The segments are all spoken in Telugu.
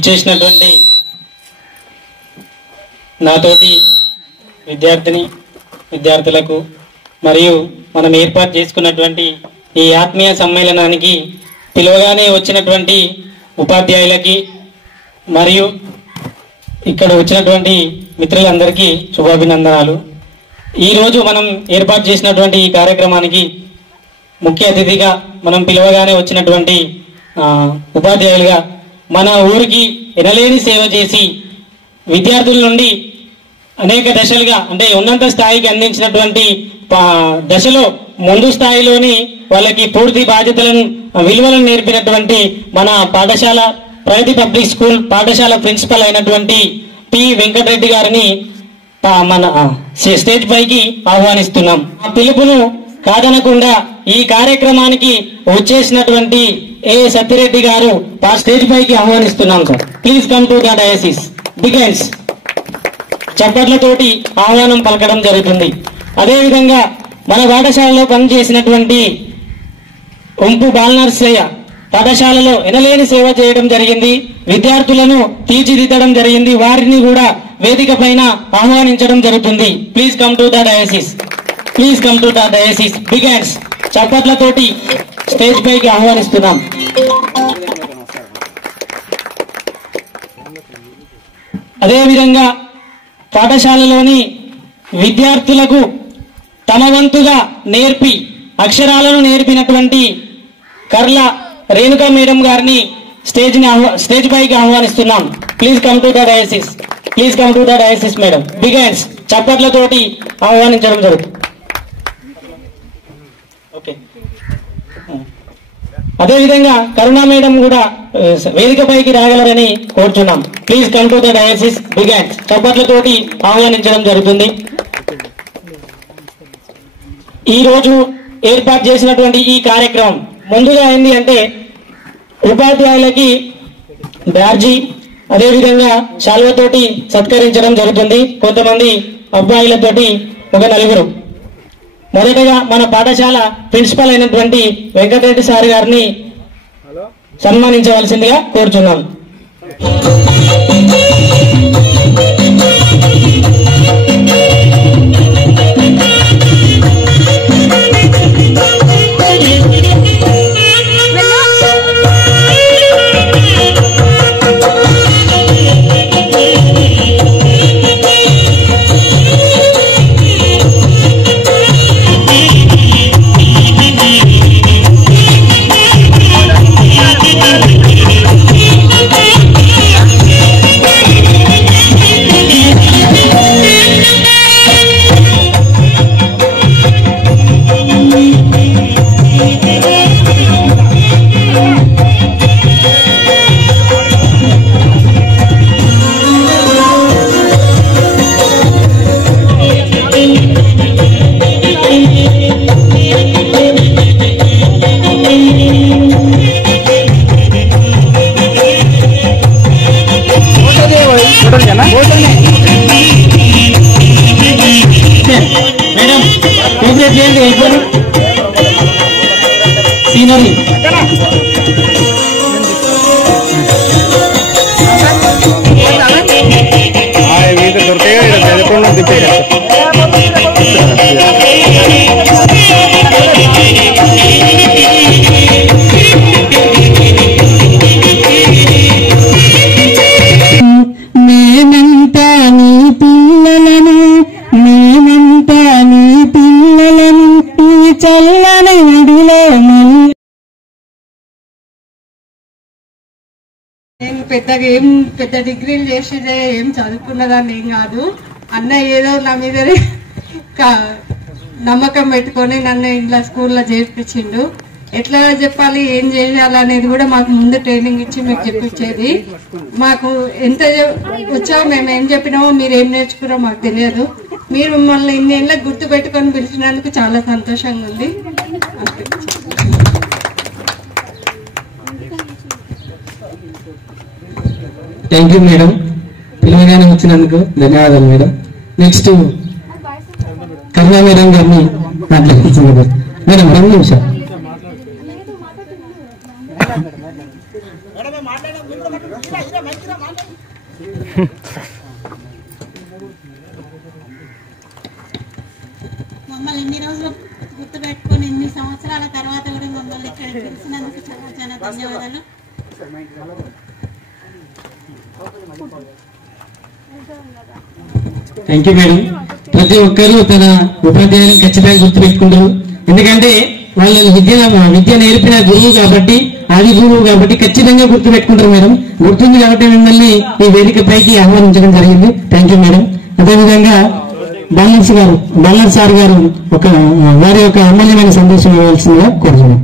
ఇచ్చేసినటువంటి నాతోటి విద్యార్థులకు మరియు మనం ఏర్పాటు చేసుకున్నటువంటి ఈ ఆత్మీయ సమ్మేళనానికి పిలువగానే వచ్చినటువంటి ఉపాధ్యాయులకి మరియు ఇక్కడ వచ్చినటువంటి మిత్రులందరికీ శుభాభినందనాలు. ఈరోజు మనం ఏర్పాటు చేసినటువంటి ఈ కార్యక్రమానికి ముఖ్య అతిథిగా మనం పిలువగానే వచ్చినటువంటి ఉపాధ్యాయులుగా మన ఊరికి ఎనలేని సేవ చేసి విద్యార్థుల నుండి అనేక దశలుగా అంటే ఉన్నత స్థాయికి అందించినటువంటి దశలో ముందు స్థాయిలోని వాళ్ళకి పూర్తి బాధ్యతలను విలువలను నేర్పినటువంటి మన పాఠశాల ప్రగతి పబ్లిక్ స్కూల్ పాఠశాల ప్రిన్సిపల్ అయినటువంటి పి వెంకటరెడ్డి గారిని మన స్టేజ్ పైకి ఆహ్వానిస్తున్నాం. ఆ పిలుపును కాదనకుండా ఈ కార్యక్రమానికి వచ్చేసినటువంటి ఏ సత్యరెడ్డి గారు స్టేజ్ పైకి ఆహ్వానిస్తున్నాం sir. Please come to the dais. Begins చప్పట్లతోటి ఆహ్వానం పలకడం జరుగుతుంది. అదేవిధంగా మన పాఠశాలలో పనిచేసినటువంటి ఒంపు బాలనర్సయ్య పాఠశాలలో ఎనలేని సేవ చేయడం జరిగింది. విద్యార్థులను తీర్చిదిద్దడం జరిగింది. వారిని కూడా వేదిక పైన ఆహ్వానించడం జరుగుతుంది. Please come to the dais. Please come to the dais. Begins చప్పట్లతోటి స్టేజ్ పైకి ఆహ్వానిస్తున్నాం. అదేవిధంగా పాఠశాలలోని విద్యార్థులకు తమ వంతుగా నేర్పి అక్షరాలను నేర్పినటువంటి కర్ల రేణుకా మేడం గారిని స్టేజ్ పైకి ఆహ్వానిస్తున్నాం. Please come to the dais. Please come to the dais madam. Begins చప్పట్లతోటి ఆహ్వానించడం జరుగుతుంది. ఓకే. అదేవిధంగా కరుణా మేడం కూడా వేదిక పైకి రాగలరని కోరుచున్నాం. Please come to the dais. Begins చప్పట్లతోటి ఆహ్వానించడం జరుగుతుంది. ఈ రోజు ఏర్పాటు చేసినటువంటి ఈ కార్యక్రమం ముందుగా ఏంటి అంటే ఉపాధ్యాయులకి బ్యాడ్జీ అదేవిధంగా శాల్వతోటి సత్కరించడం జరుగుతుంది. కొంతమంది అబ్బాయిలతోటి ఒక నలుగురు. మొదటగా మన పాఠశాల ప్రిన్సిపల్ అయినటువంటి వెంకటరెడ్డి సార్ గారిని సన్మానించవలసిందిగా కోరుచున్నాం. సీనరీ పెద్ద డిగ్రీలు చేసేదే ఏం చదువుకున్నదాన్ని ఏం కాదు. అన్న ఏదో నా మీద నమ్మకం పెట్టుకొని నన్ను ఇంట్లో స్కూల్లో చేర్పించిండు. ఎట్లా చెప్పాలి ఏం చేయాలి అనేది కూడా మాకు ముందు ట్రైనింగ్ ఇచ్చి మీకు చెప్పించేది. మాకు ఎంత వచ్చామో మేము ఏం చెప్పినామో మీరు ఏం నేర్చుకున్నారో మాకు తెలియదు. మీరు మమ్మల్ని ఇన్ని ఏళ్ళకి గుర్తు పెట్టుకొని పిలిచినందుకు చాలా సంతోషంగా ఉంది. Thank you madam. పిల్లగానే వచ్చినందుకు ధన్యవాదాలు మేడం. నెక్స్ట్ కరుణా మేడం గారిని మాట్లాడుతున్నారు మేడం. 2 నిమిషాలు. మమ్మల్ని ఇన్ని రోజులు గుర్తుపెట్టుకుని ఇన్ని సంవత్సరాల తర్వాత కూడా మమ్మల్ని ఇక్కడ పిలిచినందుకు చాలా చాలా ధన్యవాదాలు. Thank you madam. ప్రతి ఒక్కరూ తన ఉపాధ్యాయులను ఖచ్చితంగా గుర్తుపెట్టుకుంటారు. ఎందుకంటే వాళ్ళ విద్య నేర్పిన గురువు కాబట్టి, ఆది గురువు కాబట్టి ఖచ్చితంగా గుర్తుపెట్టుకుంటారు మేడం. గుర్తుంది కాబట్టి మిమ్మల్ని ఈ వేదిక పైకి ఆహ్వానించడం జరిగింది. Thank you madam. అదేవిధంగా బాలర్ సార్ గారు వారి యొక్క అమూల్యమైన సందేశం ఇవ్వాల్సిందిగా కోరుతున్నాం.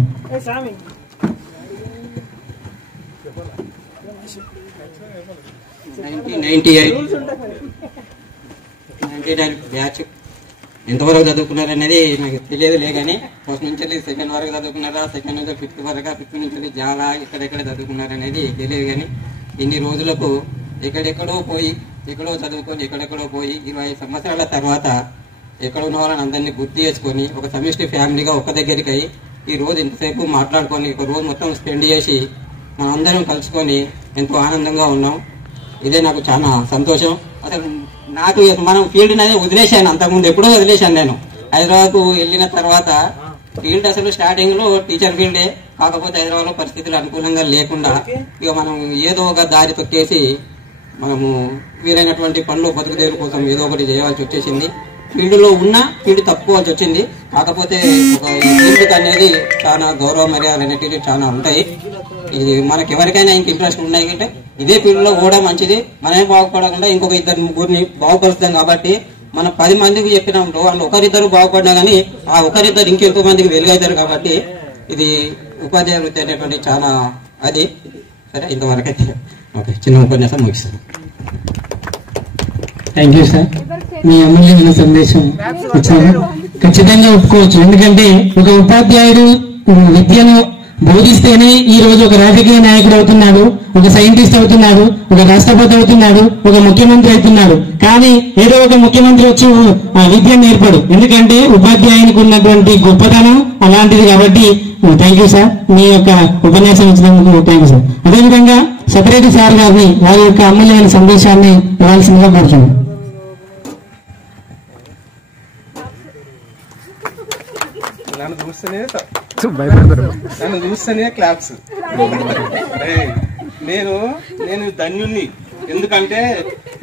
బ్యాచ్ ఎంతవరకు చదువుకున్నారనేది నాకు తెలియదులే, కానీ ఫస్ట్ నుంచి సెకండ్ వరకు చదువుకున్నారా, సెకండ్ నుంచి ఫిఫ్త్ వరకు, ఫిఫ్త్ నుంచి చాలా ఎక్కడెక్కడ చదువుకున్నారనేది తెలియదు. కానీ ఇన్ని రోజులకు ఎక్కడెక్కడో పోయి, ఎక్కడో చదువుకొని ఎక్కడెక్కడో పోయి 20 సంవత్సరాల తర్వాత ఎక్కడ ఉన్న వాళ్ళని అందరినీ గుర్తు చేసుకొని ఒక సమిష్టి ఫ్యామిలీగా ఒక దగ్గరికి అయ్యి ఈ రోజు ఇంతసేపు మాట్లాడుకొని ఒక రోజు మొత్తం స్పెండ్ చేసి మనం అందరం కలుసుకొని ఎంతో ఆనందంగా ఉన్నాం. ఇదే నాకు చాలా సంతోషం. అసలు నాకు మనం ఫీల్డ్ అనేది వదిలేశాను, అంతకుముందు ఎప్పుడో వదిలేశాను. నేను హైదరాబాద్కు వెళ్ళిన తర్వాత ఫీల్డ్ అసలు స్టార్టింగ్ లో టీచర్ ఫీల్డే, కాకపోతే హైదరాబాద్ లో పరిస్థితులు అనుకూలంగా లేకుండా ఇక మనం ఏదో ఒక దారి తొక్కేసి మనము వీరైనటువంటి పనులు బతుకుదేరు కోసం ఏదో ఒకటి చేయాల్సి వచ్చేసింది. ఫీల్డ్ లో ఉన్న ఫీల్డ్ తప్పుకోవాల్సి వచ్చింది. కాకపోతే ఒక ఫీల్డ్ అనేది చాలా గౌరవ మర్యాదలు అనేటివి చాలా ఉంటాయి. ఇది మనకి ఎవరికైనా ఇంక ఇంట్రెస్ట్ ఉన్నాయి అంటే ఇదే ఫీల్డ్ లో కూడా మంచిది. మనమే బాగుపడకుండా ఇంకొక 2-3 బాగుపరుస్తాం. కాబట్టి మనం 10 మందికి చెప్పినప్పుడు వాళ్ళు ఒకరిద్దరు బాగుపడినా కానీ ఆ ఒకరిద్దరు ఇంకెంతో మందికి వెలుగవుతారు. కాబట్టి ఇది ఉపాధ్యాయ వృత్తి అనేటువంటి చాలా అది. సరే, ఇంతవరకైతే ఓకే, చిన్న ఉపన్యాసం ముగిస్తాను. Thank you sir. మీ అమూల్యమైన సందేశం ఇచ్చారు. ఖచ్చితంగా ఒప్పుకోవచ్చు. ఎందుకంటే ఒక ఉపాధ్యాయుడు విద్యను బోధిస్తేనే ఈ రోజు ఒక రాజకీయ నాయకుడు అవుతున్నాడు, ఒక సైంటిస్ట్ అవుతున్నాడు, ఒక రాష్ట్రపతి అవుతున్నాడు, ఒక ముఖ్యమంత్రి అవుతున్నాడు. కానీ ఏదో ఒక ముఖ్యమంత్రి వచ్చి విద్య నేర్పడు. ఎందుకంటే ఉపాధ్యాయునికి ఉన్నటువంటి గొప్పతనం అలాంటిది. కాబట్టి థ్యాంక్ యూ సార్, మీ యొక్క ఉపన్యాసం ఇచ్చినందుకు థ్యాంక్ యూ సార్. అదేవిధంగా సపరేట్ సార్ గారిని వారి యొక్క అమూల్యమైన సందేశాన్ని ఇవ్వాల్సిందిగా కోరుతున్నాం. నన్ను చూస్తేనే క్లాప్స్. నేను ధన్యుణ్ణి. ఎందుకంటే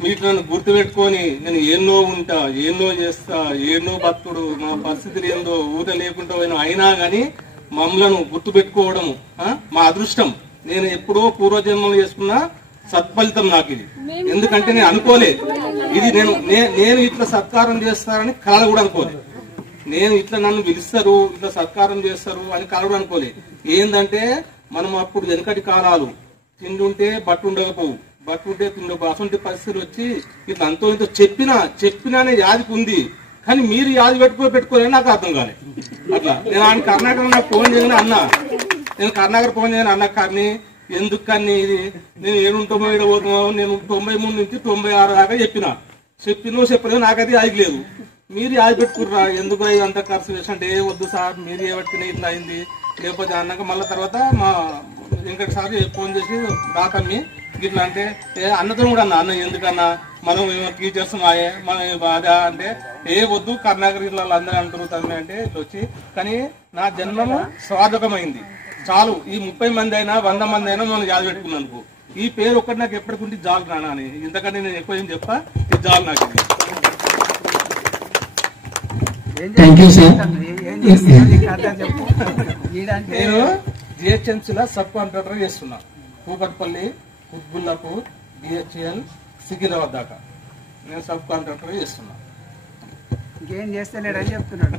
మీరు నన్ను గుర్తు పెట్టుకొని నేను ఎన్నో ఉంటా, ఎన్నో చేస్తా, ఎన్నో భక్తుడు మా పరిస్థితులు ఏందో ఊట లేకుండా అయినా గాని మమ్మలను గుర్తు పెట్టుకోవడం మా అదృష్టం. నేను ఎప్పుడో పూర్వజన్మలు చేసుకున్న సత్ఫలితం నాకు ఇది. ఎందుకంటే నేను అనుకోలేదు ఇది నేను ఇట్లా సత్కారం చేస్తారని కళ కూడా అనుకోలేదు. నేను ఇట్లా నన్ను పిలుస్తారు, ఇట్లా సత్కారం చేస్తారు అని కళ కూడా అనుకోలేదు. ఏంటంటే మనం అప్పుడు వెనకటి కాలాలు తిండుంటే బట్టు ఉండకపోవు, బట్టు ఉంటే తిండకపోవు, అటువంటి పరిస్థితులు వచ్చి ఇట్లా అంతో ఇంతో చెప్పినానే యాదికి ఉంది. కానీ మీరు యాది పెట్టుకోలేని నాకు అర్థం కాలేదు. అట్లా నేను ఆయన కర్ణాకర్ నాకు ఫోన్ చేయని అన్నా, నేను కర్ణాకర్ ఫోన్ చేయని అన్నా. కానీ ఎందుకు కానీ ఇది నేను 7-9 పోతున్నావు, నేను 93 నుంచి 96 దాకా చెప్పలేదు. నాకైతే యాదికి లేదు. మీరు యాది పెట్టుకుర్రా, ఎందుకు ఇదంతా ఖర్చు చేసినట్టే వద్దు సార్, మీరు ఏవట్టుకునే ఇట్లా అయింది లేకపోతే అన్నాక మళ్ళీ తర్వాత మా వెంకట సార్ ఫోన్ చేసి రాకమ్మి ఇట్లా అంటే అన్నతో కూడా అన్న ఎందుకన్నా మనం టీచర్స్ మాయే మనం బాధా అంటే వద్దు కర్ణాకర్ ఇట్లా అందరూ అంటారు తమ్మి అంటే ఇట్లా వచ్చి. కానీ నా జన్మము స్వార్థకమైంది. చాలు, ఈ 30 మంది అయినా 100 మంది అయినా మనం యాద పెట్టుకున్నాను. ఈ పేరు ఒక్కటి నాకు ఎప్పటికుంటే జాలు రానా అని. ఇంతకంటే నేను ఎక్కువ ఏం చెప్పా, ఇది జాలు నాకు. Thank you sir. నేను జిహెచ్ఎంసీలో సబ్ కాంట్రాక్టర్ చేస్తున్నా. కూకట్పల్లి, కుత్బుల్లాపూర్, బిహెచ్ఎల్, సికింద్రాబాద్ దాకా నేను సబ్ కాంట్రాక్టర్ చేస్తున్నా. ఇంకేం చేస్తలేడని చెప్తున్నాడు.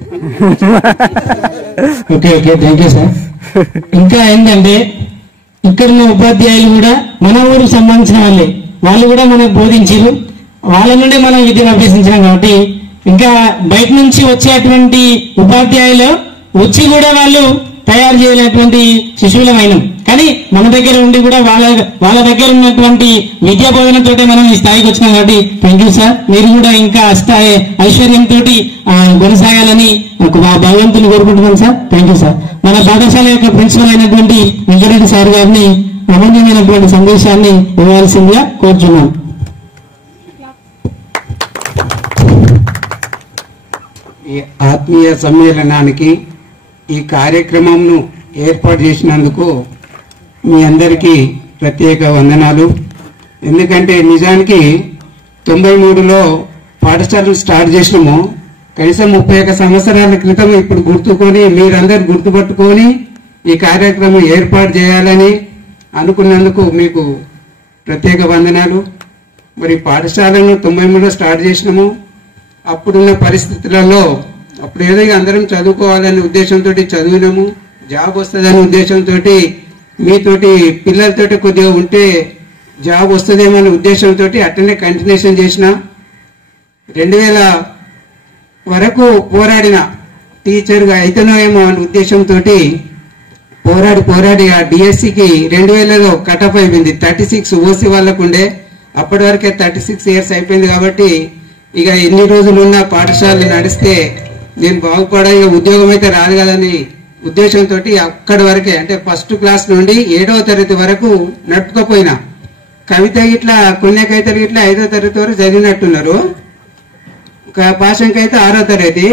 Okay okay, thank you sir. ఇంకా ఏంటంటే ఇక్కడ ఉన్న ఉపాధ్యాయులు కూడా మన ఊరికి సంబంధించిన వాళ్ళు కూడా మనకు బోధించారు. వాళ్ళ నుండి మనం విద్యను అభ్యసించాం. కాబట్టి ఇంకా బయట నుంచి వచ్చేటువంటి ఉపాధ్యాయులు వచ్చి కూడా వాళ్ళు తయారు చేయలేటువంటి శిశువులమైనం. కానీ మన దగ్గర ఉండి కూడా వాళ్ళ దగ్గర ఉన్నటువంటి విద్యా బోధనతోటే మనం ఈ స్థాయికి వచ్చినాం. కాబట్టి థ్యాంక్ యూ సార్. మీరు కూడా ఇంకా ఐశ్వర్యంతో కొనసాగాలని భగవంతుని కోరుకుంటున్నాం సార్. Thank you sir. మన పాఠశాల యొక్క ప్రిన్సిపల్ అయినటువంటి వెంకటరెడ్డి సార్ గారిని అమూల్యమైనటువంటి సందేశాన్ని ఇవ్వాల్సిందిగా కోరుచున్నాం. ఈ ఆత్మీయ సమ్మేళనానికి ఈ కార్యక్రమంను ఏర్పాటు చేసినందుకు మీ అందరికీ ప్రత్యేక వందనాలు. ఎందుకంటే నిజానికి 93లో పాఠశాలలు స్టార్ట్ చేసినాము. కనీసం 31 సంవత్సరాల క్రితం ఇప్పుడు గుర్తుకొని మీరందరూ గుర్తుపట్టుకొని ఈ కార్యక్రమం ఏర్పాటు చేయాలని అనుకున్నందుకు మీకు ప్రత్యేక వందనాలు. మరి పాఠశాలను 93లో స్టార్ట్ చేసినాము. అప్పుడున్న పరిస్థితులలో అప్పుడు ఏదో అందరం చదువుకోవాలనే ఉద్దేశంతో చదివినాము. జాబ్ వస్తుందనే ఉద్దేశంతో మీతోటి పిల్లలతోటి కొద్దిగా ఉంటే జాబ్ వస్తుందేమో అనే ఉద్దేశంతో అట్లనే కంటిన్యూషన్ చేసిన. 2000 వరకు పోరాడిన టీచర్గా అయితేనో ఏమో అనే ఉద్దేశంతో పోరాడి ఆ డిఎస్సికి 2000లో కటప్ అయిపోయింది. 36 ఓసీ వాళ్ళకు ఉండే. అప్పటి వరకే 36 ఇయర్స్ అయిపోయింది. కాబట్టి ఇక ఎన్ని రోజులు ఉన్న పాఠశాలలు నడిస్తే నేను బాగుపడా ఇక ఉద్యోగం అయితే రాదు కదని ఉద్దేశంతో అక్కడి వరకే అంటే ఫస్ట్ క్లాస్ నుండి 7వ తరగతి వరకు నడుపుకపోయినా. కవిత ఇట్లా కొన్ని కవితలు ఇట్లా 5వ తరగతి వరకు చదివినట్టున్నారు. భాషంకి అయితే 6వ తరగతి.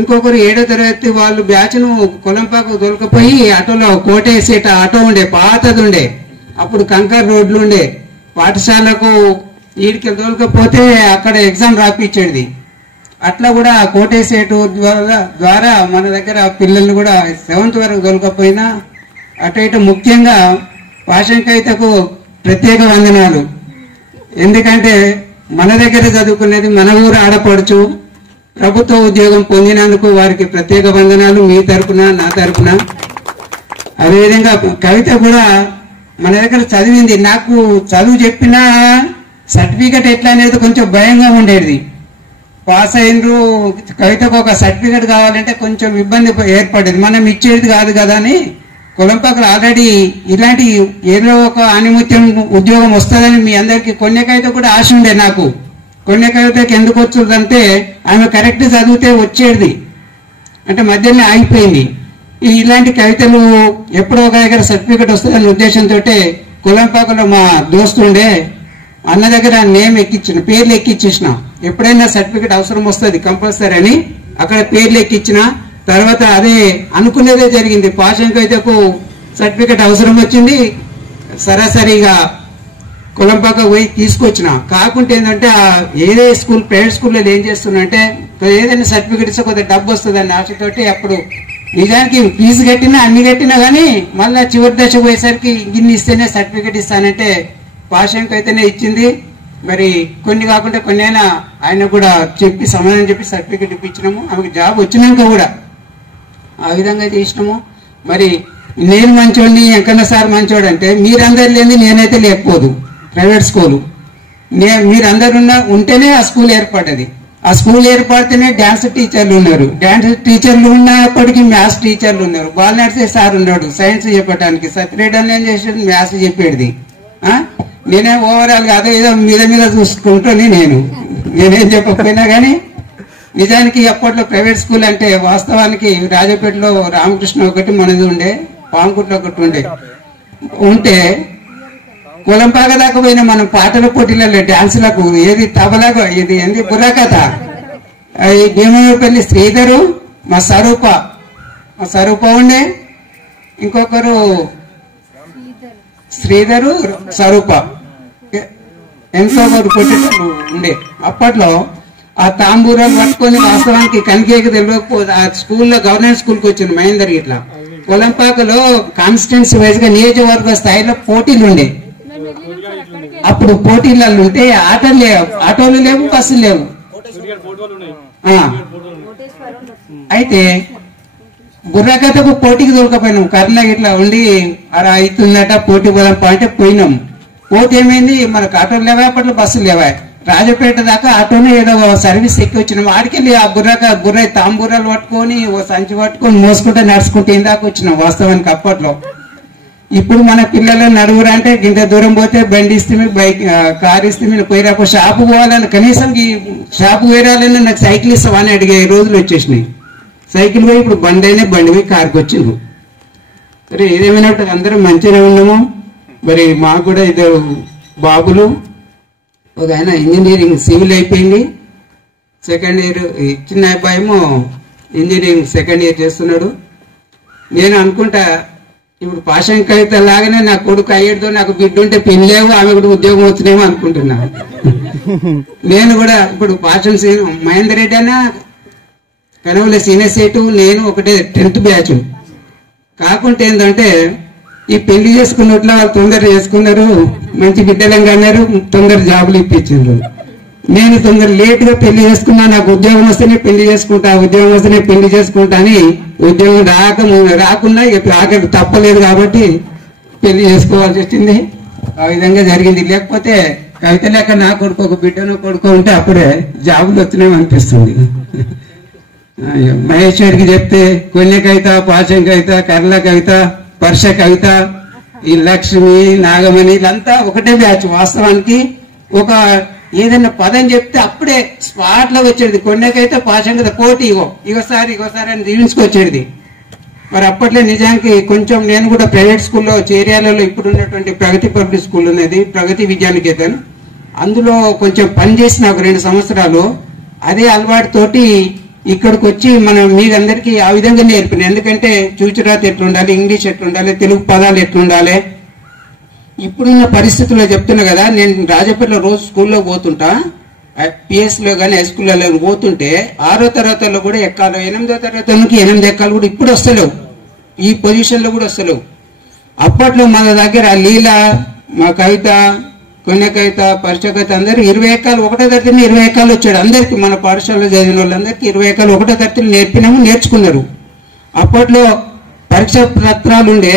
ఇంకొకరు 7వ తరగతి వాళ్ళు బ్యాచ్ను కొలంపాకు దొరకపోయి ఆటోలో కోటేసేట ఆటో ఉండే, పాతది ఉండే. అప్పుడు కంకర్ రోడ్లు ఉండే. పాఠశాలకు ఈడికి దొరకపోతే అక్కడ ఎగ్జామ్ రాపిచ్చేది. అట్లా కూడా కోటేసేటు ద్వారా మన దగ్గర పిల్లల్ని కూడా 7th వరకు దొరకపోయినా అటు ఇటు ముఖ్యంగా భాషంకైతకు ప్రత్యేక వందనాలు. ఎందుకంటే మన దగ్గర చదువుకునేది మన ఊరు ఆడపడుచు ప్రభుత్వ ఉద్యోగం పొందినందుకు వారికి ప్రత్యేక వందనాలు మీ తరపున నా తరపున. అదేవిధంగా కవిత కూడా మన దగ్గర చదివింది. నాకు చదువు చెప్పినా సర్టిఫికెట్ ఎట్లా అనేది కొంచెం భయంగా ఉండేది. పాస్ అయినరు కవితకు ఒక సర్టిఫికెట్ కావాలంటే కొంచెం ఇబ్బంది ఏర్పడేది. మనం ఇచ్చేది కాదు కదా అని కొలంపాకులు ఆల్రెడీ ఇలాంటి ఏదో ఒక ఆనిముత్యం ఉద్యోగం వస్తుందని మీ అందరికి కొన్ని కవిత కూడా ఆశ ఉండే. నాకు కొన్ని కవితకి ఎందుకు వచ్చుదంటే ఆమె కరెక్ట్ చదివితే వచ్చేది, అంటే మధ్యలో ఆగిపోయింది. ఇలాంటి కవితలు ఎప్పుడో ఒక దగ్గర సర్టిఫికెట్ వస్తుందనే ఉద్దేశంతో కొలంపాకులో మా దోస్తు ఉండే అన్న దగ్గర నేమ్ ఎక్కించిన, పేర్లు ఎక్కించేసిన. ఎప్పుడైనా సర్టిఫికెట్ అవసరం వస్తుంది కంపల్సరీ అని అక్కడ పేర్లు ఎక్కించిన. తర్వాత అదే అనుకునేదే జరిగింది. పాషంకైతేకు సర్టిఫికెట్ అవసరం వచ్చింది. సరాసరిగా కొలంపాక పోయి తీసుకొచ్చిన. కాకుంటే ఏంటంటే ఏదే స్కూల్ ప్రైవేట్ స్కూల్లో ఏం చేస్తున్నంటే ఏదైనా సర్టిఫికెట్ ఇస్తే కొద్దిగా డబ్బు వస్తుందని ఆశతోటి అప్పుడు నిజానికి ఫీజు కట్టినా అన్ని కట్టినా కానీ మళ్ళా చివరి దశ పోయేసరికి ఇన్ని ఇస్తేనే సర్టిఫికెట్ ఇస్తానంటే పాషంకైతేనే ఇచ్చింది. మరి కొన్ని కాకుండా కొన్ని అయినా ఆయన కూడా చెప్పి సమాధానం చెప్పి సర్టిఫికెట్ ఇప్పించినాము. ఆమెకు జాబ్ వచ్చినాక కూడా ఆ విధంగా చేసినాము. మరి నేను మంచోడిని ఎంకన్నా సార్ మంచోడు అంటే మీరందరు లేని నేనైతే లేకపోదు. ప్రైవేట్ స్కూలు మీరందరు ఉంటేనే ఆ స్కూల్ ఏర్పడ్డది. ఆ స్కూల్ ఏర్పడితేనే డాన్స్ టీచర్లు ఉన్నారు. డాన్స్ టీచర్లు ఉన్నప్పటికీ మ్యాథ్స్ టీచర్లు ఉన్నారు. బాల్ నడిచే సార్ ఉన్నాడు సైన్స్ చెప్పడానికి. సత్యరెడ్డి అని ఏం చేసేది మ్యాథ్స్ చెప్పేది. నేనే ఓవరాల్ గా అదే ఏదో మీద చూసుకుంటూనే నేనేం చెప్పకపోయినా కానీ నిజానికి అప్పట్లో ప్రైవేట్ స్కూల్ అంటే వాస్తవానికి రాజపేటలో రామకృష్ణ ఒకటి మనది ఉండే, పాంకుట్లో ఒకటి ఉంటే కొలంపాక దాకా పోయినా మనం పాటల పోటీలలో డాన్సులకు ఏది తబలాగా ఇది ఏంది బుర్రకథ భీమపల్లి శ్రీధరు మా స్వరూప ఉండే, ఇంకొకరు శ్రీధరు స్వరూప ఎంతో కొట్టేటప్పుడు ఉండే. అప్పట్లో ఆ తాంబూరాలు పట్టుకొని వాస్తవానికి కనికేకి తెలియకపోతే ఆ స్కూల్లో గవర్నమెంట్ స్కూల్కి వచ్చింది మహేందర్ ఇట్లా. కొలంపాకలో కాన్స్టిట్యున్సీ వైజ్ గా నియోజకవర్గ స్థాయిలో పోటీలు ఉండే. అప్పుడు పోటీలలో ఉంటే ఆటోలు లేవు, బస్సులు లేవు. అయితే బుర్రకథకు పోటీకి దొరకపోయినాం. కర్ణ ఇట్లా ఉండి అలా అవుతుందట పోటీ పోదాం అంటే పోయినాం. పోటీ ఏమైంది మనకు ఆటోలు లేవా, అప్పట్లో బస్సులు లేవా. రాజపేట దాకా ఆటోనే ఏదో సర్వీస్ ఎక్కి వచ్చినాం. ఆడికెళ్ళి ఆ బుర్ర తాంబూరాలు పట్టుకొని ఓ సంచి పట్టుకొని మోసుకుంటే నడుచుకుంటే ఇందాక వచ్చినాం వాస్తవానికి అప్పట్లో. ఇప్పుడు మన పిల్లలు నడువురు అంటే ఇంత దూరం పోతే బండి ఇస్తే బైక్ కార్ ఇస్తే మీరు పోయిరాపో షాపు పోవాలని కనీసం ఈ షాపు పోయాలని నాకు సైకిల్ ఇస్తామని అడిగే రోజులు వచ్చేసినాయి. సైకిల్ పోయి ఇప్పుడు బండి అయినా బండి పోయి కార్కి వచ్చింది. సరే ఏదేమైనప్పుడు అందరం మంచిగానే ఉన్నాము. మరి మాకు కూడా ఇద్దరు బాబులు, ఒక ఆయన ఇంజనీరింగ్ సివిల్ అయిపోయింది, సెకండ్ ఇయర్, చిన్న అబ్బాయేమో ఇంజనీరింగ్ సెకండ్ ఇయర్ చేస్తున్నాడు. నేను అనుకుంటా ఇప్పుడు పాషం కవిత లాగానే నా కొడుకు అయ్యేదో నాకు బిడ్డ ఉంటే పెళ్ళేవు, ఆమె కూడా ఉద్యోగం వచ్చినేమో అనుకుంటున్నా. నేను కూడా ఇప్పుడు పాషం మహేందర్ రెడ్డి అన్న కనవల సీనియర్ సీటు, నేను ఒకటే 10th బ్యాచ్. కాకుంటే ఏంటంటే ఈ పెళ్లి చేసుకున్నట్లు వాళ్ళు తొందర చేసుకున్నారు, మంచి బిడ్డలంగా అన్నారు, తొందర జాబులు ఇప్పించారు. నేను తొందర లేట్ గా పెళ్లి చేసుకున్నా, నాకు ఉద్యోగం వస్తేనే పెళ్లి చేసుకుంటా, ఉద్యోగం వస్తేనే పెళ్లి చేసుకుంటా అని ఉద్యోగం రాకున్నా ఇక ఆఖరి తప్పలేదు కాబట్టి పెళ్లి చేసుకోవాల్సి వచ్చింది. ఆ విధంగా జరిగింది. లేకపోతే కవిత లేక నా కొడుకు ఒక బిడ్డను కొడుకు ఉంటే అప్పుడే జాబులు వచ్చినాయి అనిపిస్తుంది. మహేశ్వరికి చెప్తే కొన్య కవిత, పాశం కవిత, కర్ల కవిత, పర్ష కవిత, ఈ లక్ష్మి, నాగమణి వీళ్ళంతా ఒకటే బ్యాచ్. వాస్తవానికి ఒక ఏదైనా పదం చెప్తే అప్పుడే స్పాట్ లో వచ్చేది. కొన్నికైతే పాషం కదా పోటీ ఇగోసారి అని జీవించుకొచ్చేది. మరి అప్పట్లో నిజానికి కొంచెం నేను కూడా ప్రైవేట్ స్కూల్లో చేర్యాలలో ఇప్పుడు ఉన్నటువంటి ప్రగతి పబ్లిక్ స్కూల్ ఉన్నది, ప్రగతి విద్యానికేతన్, అందులో కొంచెం పనిచేసిన ఒక 2 సంవత్సరాలు. అదే అలవాటుతోటి ఇక్కడికి వచ్చి మనం మీరందరికీ ఆ విధంగా నేర్పిన. ఎందుకంటే చూచురాత ఎట్లుండాలి, ఇంగ్లీష్ ఎట్లుండాలి, తెలుగు పదాలు ఎట్లుండాలి. ఇప్పుడున్న పరిస్థితుల్లో చెప్తున్నా కదా, నేను రాజపేటలో రోజు స్కూల్లో పోతుంటా, పిఎస్ లో కానీ హై స్కూల్లో పోతుంటే 6వ తరగతిలో కూడా ఎక్కాలి, 8వ తరగతికి 8 ఎక్కాలు కూడా ఇప్పుడు వస్తలేవు, ఈ పొజిషన్ లో కూడా వస్తలేవు. అప్పట్లో మన దగ్గర లీల, మా కవిత, కొన్య కవిత, పరిచ కవిత అందరూ 20 ఎక్కాలు 1వ తరగతిని 20 ఎక్కాలు వచ్చాడు. అందరికి మన పాఠశాలలో చదివిన వాళ్ళందరికీ 20 ఎక్కాలు 1వ తరగతిని నేర్చుకున్నారు. అప్పట్లో పరీక్ష పత్రాలు ఉండే,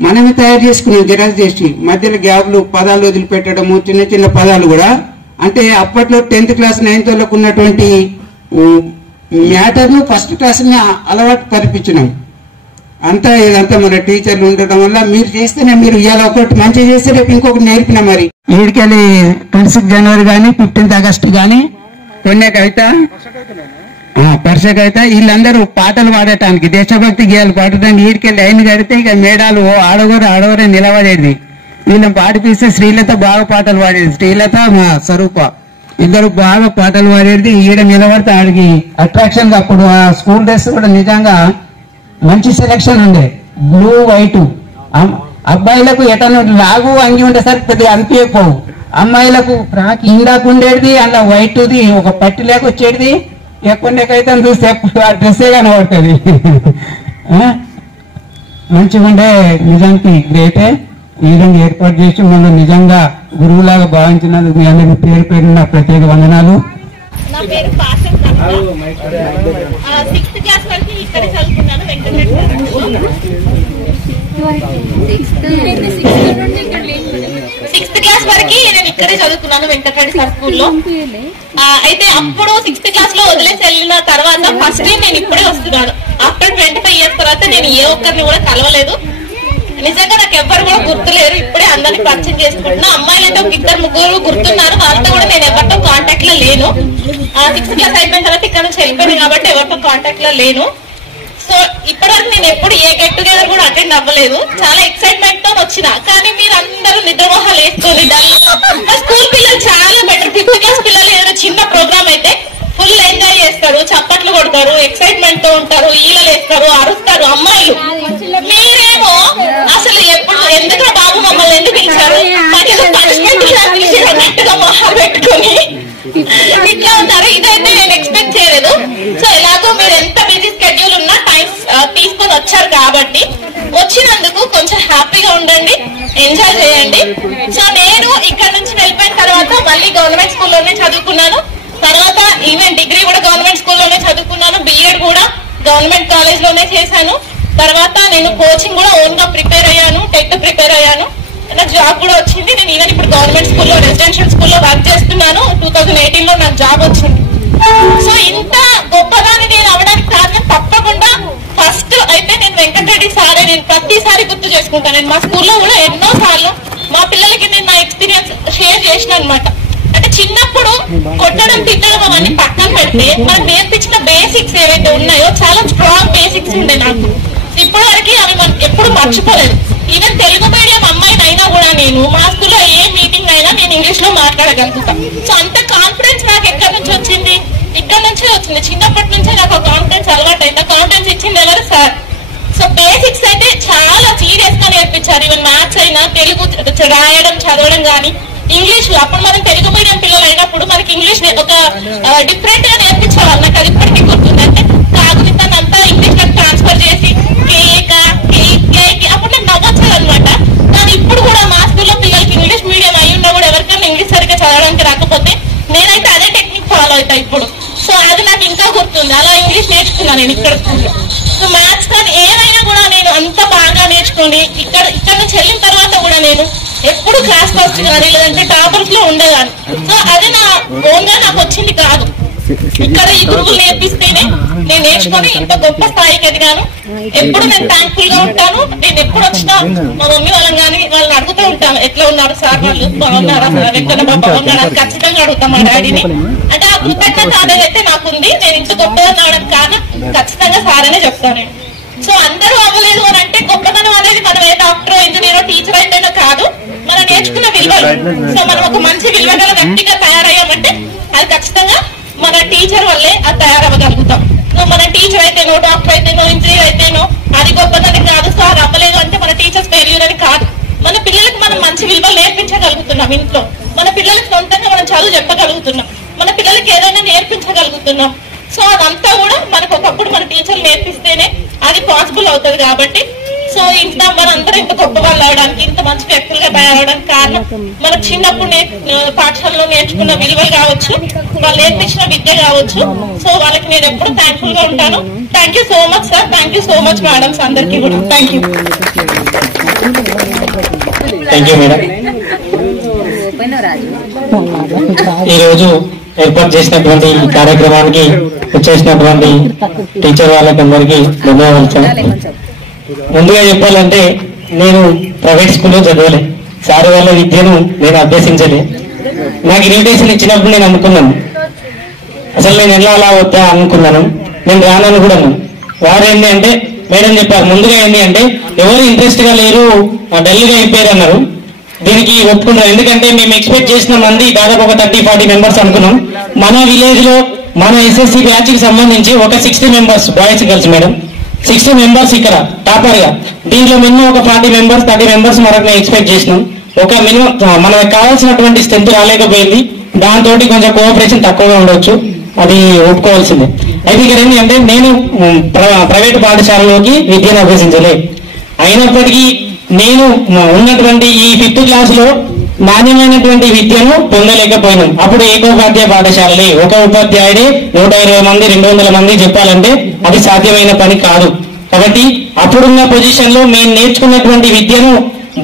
మనమే తయారు చేసుకున్నాం జిరాక్స్ చేసి, మధ్యలో గ్యాప్లు పదాలు వదిలిపెట్టడము, చిన్న చిన్న పదాలు కూడా. అంటే అప్పట్లో 10th క్లాస్ 9th వాళ్ళకు ఉన్నటువంటి మ్యాటర్ను ఫస్ట్ క్లాస్ ని అలవాటు పరిపించినాం. అంతా ఇదంతా మన టీచర్లు ఉండటం వల్ల మీరు చేస్తేనే, మీరు ఇవాళ ఒకటి మంచిగా చేస్తే రేపు ఇంకొకటి నేర్పినా. మరి ఈడికెళ్ళి 26 జనవరి కానీ 15th ఆగస్టు కానీ కొన్య కవిత, పర్ష కవిత వీళ్ళందరూ పాటలు పాడటానికి, దేశభక్తి గేయాలు పాడటానికి ఈడికెళ్ళి అయిన కడితే ఇక మేడాలు ఆడవరే నిలబడేది. వీళ్ళని పాడిపిస్తే శ్రీలత బాగా పాటలు పాడేది, శ్రీలత మా స్వరూప ఇద్దరు బాగా పాటలు పాడేది. ఈడ నిలబడితే ఆడికి అట్రాక్షన్. అప్పుడు ఆ స్కూల్ డ్రెస్ కూడా నిజంగా మంచి సెలక్షన్ ఉండే, బ్లూ వైట్. అబ్బాయిలకు ఎటన్నా లాగు అంగి ఉండేసరికి పెద్దగా అనిపించకపోవు, అమ్మాయిలకు ఫ్రాక్ ఇందాకు ఉండేది, అలా వైట్ది ఒక పట్టి లేక వచ్చేది. ఎక్కడికైతే చూస్తే ఆ డ్రెస్సే కనబడుతుంది. మంచిగా ఉండే, నిజానికి గ్రేటే. ఈ విధంగా ఏర్పాటు చేసి మనం నిజంగా గురువులాగా భావించినందుకు మీ అందరికీ పేరు పేరున ప్రత్యేక వందనాలు. నా పేరు పాసం కవిత. 6th క్లాస్ వరకు ఇక్కడ చదువుకున్నాను వెంకటరెడ్డి స్కూల్లో. 6th క్లాస్ వరకు నేను ఇక్కడే చదువుకున్నాను వెంకటరెడ్డి సార్ స్కూల్లో. అయితే అప్పుడు 6th క్లాస్ లో వదిలేసి వెళ్ళిన తర్వాత ఫస్ట్ టైం నేను ఇప్పుడే వస్తున్నాను. ఆఫ్టర్ 25 years తర్వాత నేను ఏ ఒక్కరిని కూడా కలవలేదు. నిజంగా నాకు ఎవ్వరు కూడా గుర్తులేరు. ఇప్పుడే అందరినీ పరిచయం చేసుకుంటున్నా. అమ్మాయిలు అయితే ఒక 2-3 గుర్తున్నారు, వాళ్ళతో కూడా నేను ఎవరితో కాంటాక్ట్ లో లేను. 6th క్లాస్ అయిపోయిన తర్వాత ఇక్కడ నుంచి వెళ్ళిపోయింది కాబట్టి ఎవరితో కాంటాక్ట్ లో లేను. సో ఇప్పటివరకు నేను ఎప్పుడు ఏ గెట్ టుగెదర్ కూడా అటెండ్ అవ్వలేదు. చాలా ఎక్సైట్మెంట్ తో వచ్చిన, కానీ మీరు అందరూ నిద్రమోహాలు వేసుకొని స్కూల్ పిల్లలు చాలా బెటర్. 5th క్లాస్ పిల్లలు ఏదైనా చిన్న ప్రోగ్రామ్ అయితే ఫుల్ ఎంజాయ్ చేస్తారు, చప్పట్లు కొడతారు, ఎక్సైట్మెంట్ తో ఉంటారు, ఈలలు వేస్తారు, అరుస్తారు. అమ్మాయిలు మీరేమో అసలు ఎప్పుడు ఎందుకు బాబు మమ్మల్ని ఎందుకు పిలిచారు, అన్నట్టుగా మొహాలు పెట్టుకొని ఇట్లా ఉంటారు. ఇదైతే నేను ఎక్స్పెక్ట్ చేయలేదు. సో ఎలాగో మీరు ఎంత బిజీ స్కెడ్యూల్ ఉన్నా టైం తీసుకొని వచ్చారు కాబట్టి వచ్చినందుకు కొంచెం హ్యాపీగా ఉండండి, ఎంజాయ్ చేయండి. సో నేను ఇక్కడ నుంచి వెళ్ళిపోయిన తర్వాత మళ్ళీ గవర్నమెంట్ స్కూల్లోనే చదువుకున్నాను. తర్వాత ఈవెన్ డిగ్రీ కూడా గవర్నమెంట్ స్కూల్లోనే చదువుకున్నాను. బిఎడ్ కూడా గవర్నమెంట్ కాలేజ్ లోనే చేశాను. తర్వాత నేను కోచింగ్ కూడా ఓన్ గా ప్రిపేర్ అయ్యాను, టెట్ ప్రిపేర్ అయ్యాను. నాకు జాబ్ కూడా వచ్చింది. నేను ఈవెన్ ఇప్పుడు గవర్నమెంట్ స్కూల్లో రెసిడెన్షియల్ స్కూల్లో వర్క్ చేస్తున్నాను. 2018 లో నాకు జాబ్ వచ్చింది. సో ఇంత గొప్పదాన్ని నేను అవడానికి కారణం తప్పకుండా ఫస్ట్ అయితే నేను వెంకటరెడ్డి సారే. నేను ప్రతిసారి గుర్తు చేసుకుంటాను. నేను మా స్కూల్లో కూడా ఎన్నో సార్లు మా పిల్లలకి నేను నా ఎక్స్పీరియన్స్ షేర్ చేసిన అనమాట. అంటే చిన్నప్పుడు కొట్టడం తిట్టడం అవన్నీ పక్కన పెడితే మనకు నేర్పించిన బేసిక్స్ ఏవైతే ఉన్నాయో చాలా స్ట్రాంగ్ బేసిక్స్ ఉండే నాకు. ఇప్పటి వరకు అవి మనం ఎప్పుడు మర్చిపోలేదు. ఈవెన్ తెలుగు మీడియం అమ్మాయిని అయినా కూడా నేను మా స్కూల్లో ఏ మీటింగ్ అయినా నేను ఇంగ్లీష్ లో మాట్లాడగలుగుతాను. సో అంత కాన్ఫిడెన్స్ నాకు ఎక్కడి నుంచి వచ్చింది? ఇక్కడ నుంచే వచ్చింది. చిన్నప్పటి నుంచే నాకు కాన్ఫిడెన్స్ అలవాటు అయింది. కాన్ఫిడెన్స్ ఇచ్చింది ఎవరు? సార్. సో బేసిక్స్ అయితే చాలా సీరియస్ గా నేర్పించారు. ఈవెన్ మ్యాథ్స్ అయినా, తెలుగు రాయడం చదవడం కానీ, ఇంగ్లీష్ అప్పుడు మనం తెలుగు మీడియం పిల్లలు అయినప్పుడు మనకి ఇంగ్లీష్ ఒక డిఫరెంట్ గా నేర్పించేవాళ్ళు. నాకు అది ఇప్పటికీ గుర్తుంది. అంటే కాగుతాను అంతా ఇంగ్లీష్ లో ట్రాన్స్ఫర్ చేసి అప్పుడు నాకు నవ్వొచ్చేది అనమాట. కానీ ఇప్పుడు కూడా మా స్కూల్లో పిల్లలకి ఇంగ్లీష్ మీడియం అయి ఉన్నా కూడా ఎవరికైనా ఇంగ్లీష్ సరిగ్గా చదవడానికి రాకపోతే నేనైతే అదే టెక్నిక్ ఫాలో అవుతా ఇప్పుడు. సో అది నాకు ఇంకా గుర్తుంది. అలా ఇంగ్లీష్ నేర్చుకున్నాను నేను ఇక్కడ స్కూల్లో. సో మ్యాథ్స్ కానీ ఏమైనా కూడా నేను అంత బాగా నేర్చుకుని ఇక్కడ నుంచి వెళ్ళిన తర్వాత కూడా నేను ఎప్పుడు క్లాస్ ఫస్ట్ కానీ లేదంటే టాపర్స్ లో ఉండేదాన్ని. సో అది నా ఓన్ గా నాకు వచ్చింది కాదు. ఇక్కడ ఈ గురువులు నేర్పిస్తేనే నేను నేర్చుకొని ఇంత గొప్ప స్థాయికి ఎదిగాను. ఎప్పుడు నేను థ్యాంక్ఫుల్ గా ఉంటాను. నేను ఎప్పుడు వచ్చినా మా మమ్మీ వాళ్ళని కానీ వాళ్ళని అడుగుతూ ఉంటాను, ఎట్లా ఉన్నారు సార్ వాళ్ళు, బాగున్నారా, ఎక్కడ బాగున్నారా అని ఖచ్చితంగా అడుగుతాం మా డాడీని. అంటే ఆ కృతజ్ఞత అనేది అయితే నాకుంది. నేను ఇంత గొప్పగా రావడం కారణం ఖచ్చితంగా సార్ అనే చెప్తాను నేను. సో అందరూ అవ్వలేదు అని అంటే గొప్పతనం అనేది మనం ఏ డాక్టర్, ఇంజనీరో, టీచర్ అయితేనో కాదు, మనం నేర్చుకున్న విలువలు. సో మనం ఒక మంచి విలువగల వ్యక్తిగా తయారయ్యామంటే అది ఖచ్చితంగా మన టీచర్ వల్లే అది తయారవ్వగలుగుతాం. సో మన టీచర్ అయితేనో, డాక్టర్ అయితేనో, ఇంజనీర్ అయితేనో అది గొప్పదని కాదు. సార్ అవ్వలేదు అంటే మన టీచర్స్ ఫెయిల్యూర్ అని కాదు. మన పిల్లలకు మనం మంచి విలువలు నేర్పించగలుగుతున్నాం. ఇంట్లో మన పిల్లలకి సొంతంగా మనం చదువు చెప్పగలుగుతున్నాం. మన పిల్లలకి ఏదైనా నేర్పించగలుగుతున్నాం. సో అదంతా కూడా మనకు ఒకప్పుడు మన టీచర్లు నేర్పిస్తేనే అది పాసిబుల్ అవుతుంది. కాబట్టి సో ఇంత మనందరూ ఇంత గొప్ప వాళ్ళు అవడానికి, ఇంత మంచి వ్యక్తులుగా తయారవడానికి కారణం మన చిన్నప్పుడు పాఠశాలలో నేర్చుకున్న విలువలు కావచ్చు, వాళ్ళు నేర్పించిన విద్య కావచ్చు. సో వాళ్ళకి నేను ఎప్పుడు థ్యాంక్ఫుల్ గా ఉంటాను. Thank you so much sir. Thank you so much madams అందరికీ కూడా. Thank you. Thank you madam. ఈరోజు ఏర్పాటు చేసినటువంటి ఈ కార్యక్రమానికి వచ్చేసినటువంటి టీచర్ వాళ్ళకందరికీ ధన్యవాదాలు. ముందుగా చెప్పాలంటే నేను ప్రైవేట్ స్కూల్లో చదవలే. సార్ వాళ్ళ విద్యను నేను అభ్యసించలే. నాకు ఇన్విటేషన్ ఇచ్చినప్పుడు నేను అనుకున్నాను, అసలు నేను ఎలా అలా వద్దా అనుకున్నాను. నేను రానని కూడా వారు ఏంటి అంటే మేడం చెప్పారు ముందుగా ఏంటి అంటే ఎవరు ఇంట్రెస్ట్ గా లేరు, డల్ గా అయిపోయారు అన్నారు. దీనికి ఒప్పుకున్నాం. ఎందుకంటే మేము ఎక్స్పెక్ట్ చేసిన మంది దాదాపు ఒక 30-40 మెంబర్స్ అనుకున్నాం. మన విలేజ్ లో మన ఎస్ఎస్సి బ్యాచ్ కి సంబంధించి ఒక 60 members boys girls madam, 60 members ఇక్కడ టాపర్ గా. దీంట్లో మినిమం ఒక 40 మెంబర్స్ 30 మెంబర్స్ మనకు ఎక్స్పెక్ట్ చేసినాం. ఒక మినిమం మనకు కావాల్సినటువంటి స్ట్రెంత్ రాలేకపోయింది. దాంతో కొంచెం కోఆపరేషన్ తక్కువగా ఉండొచ్చు, అది ఒప్పుకోవాల్సిందే. అయితే ఇక్కడ ఏంటి అంటే నేను ప్రైవేట్ పాఠశాలలోకి విద్యను అభ్యసించలే. అయినప్పటికీ నేను ఉన్నటువంటి ఈ 5th క్లాస్ లో నాణ్యమైనటువంటి విద్యను పొందలేకపోయినాం. అప్పుడు ఏకోపాధ్యాయ పాఠశాలలే, ఒక ఉపాధ్యాయుడే 120 మంది 200 మంది చెప్పాలంటే అది సాధ్యమైన పని కాదు. కాబట్టి అప్పుడున్న పొజిషన్ లో మేము నేర్చుకున్నటువంటి విద్యను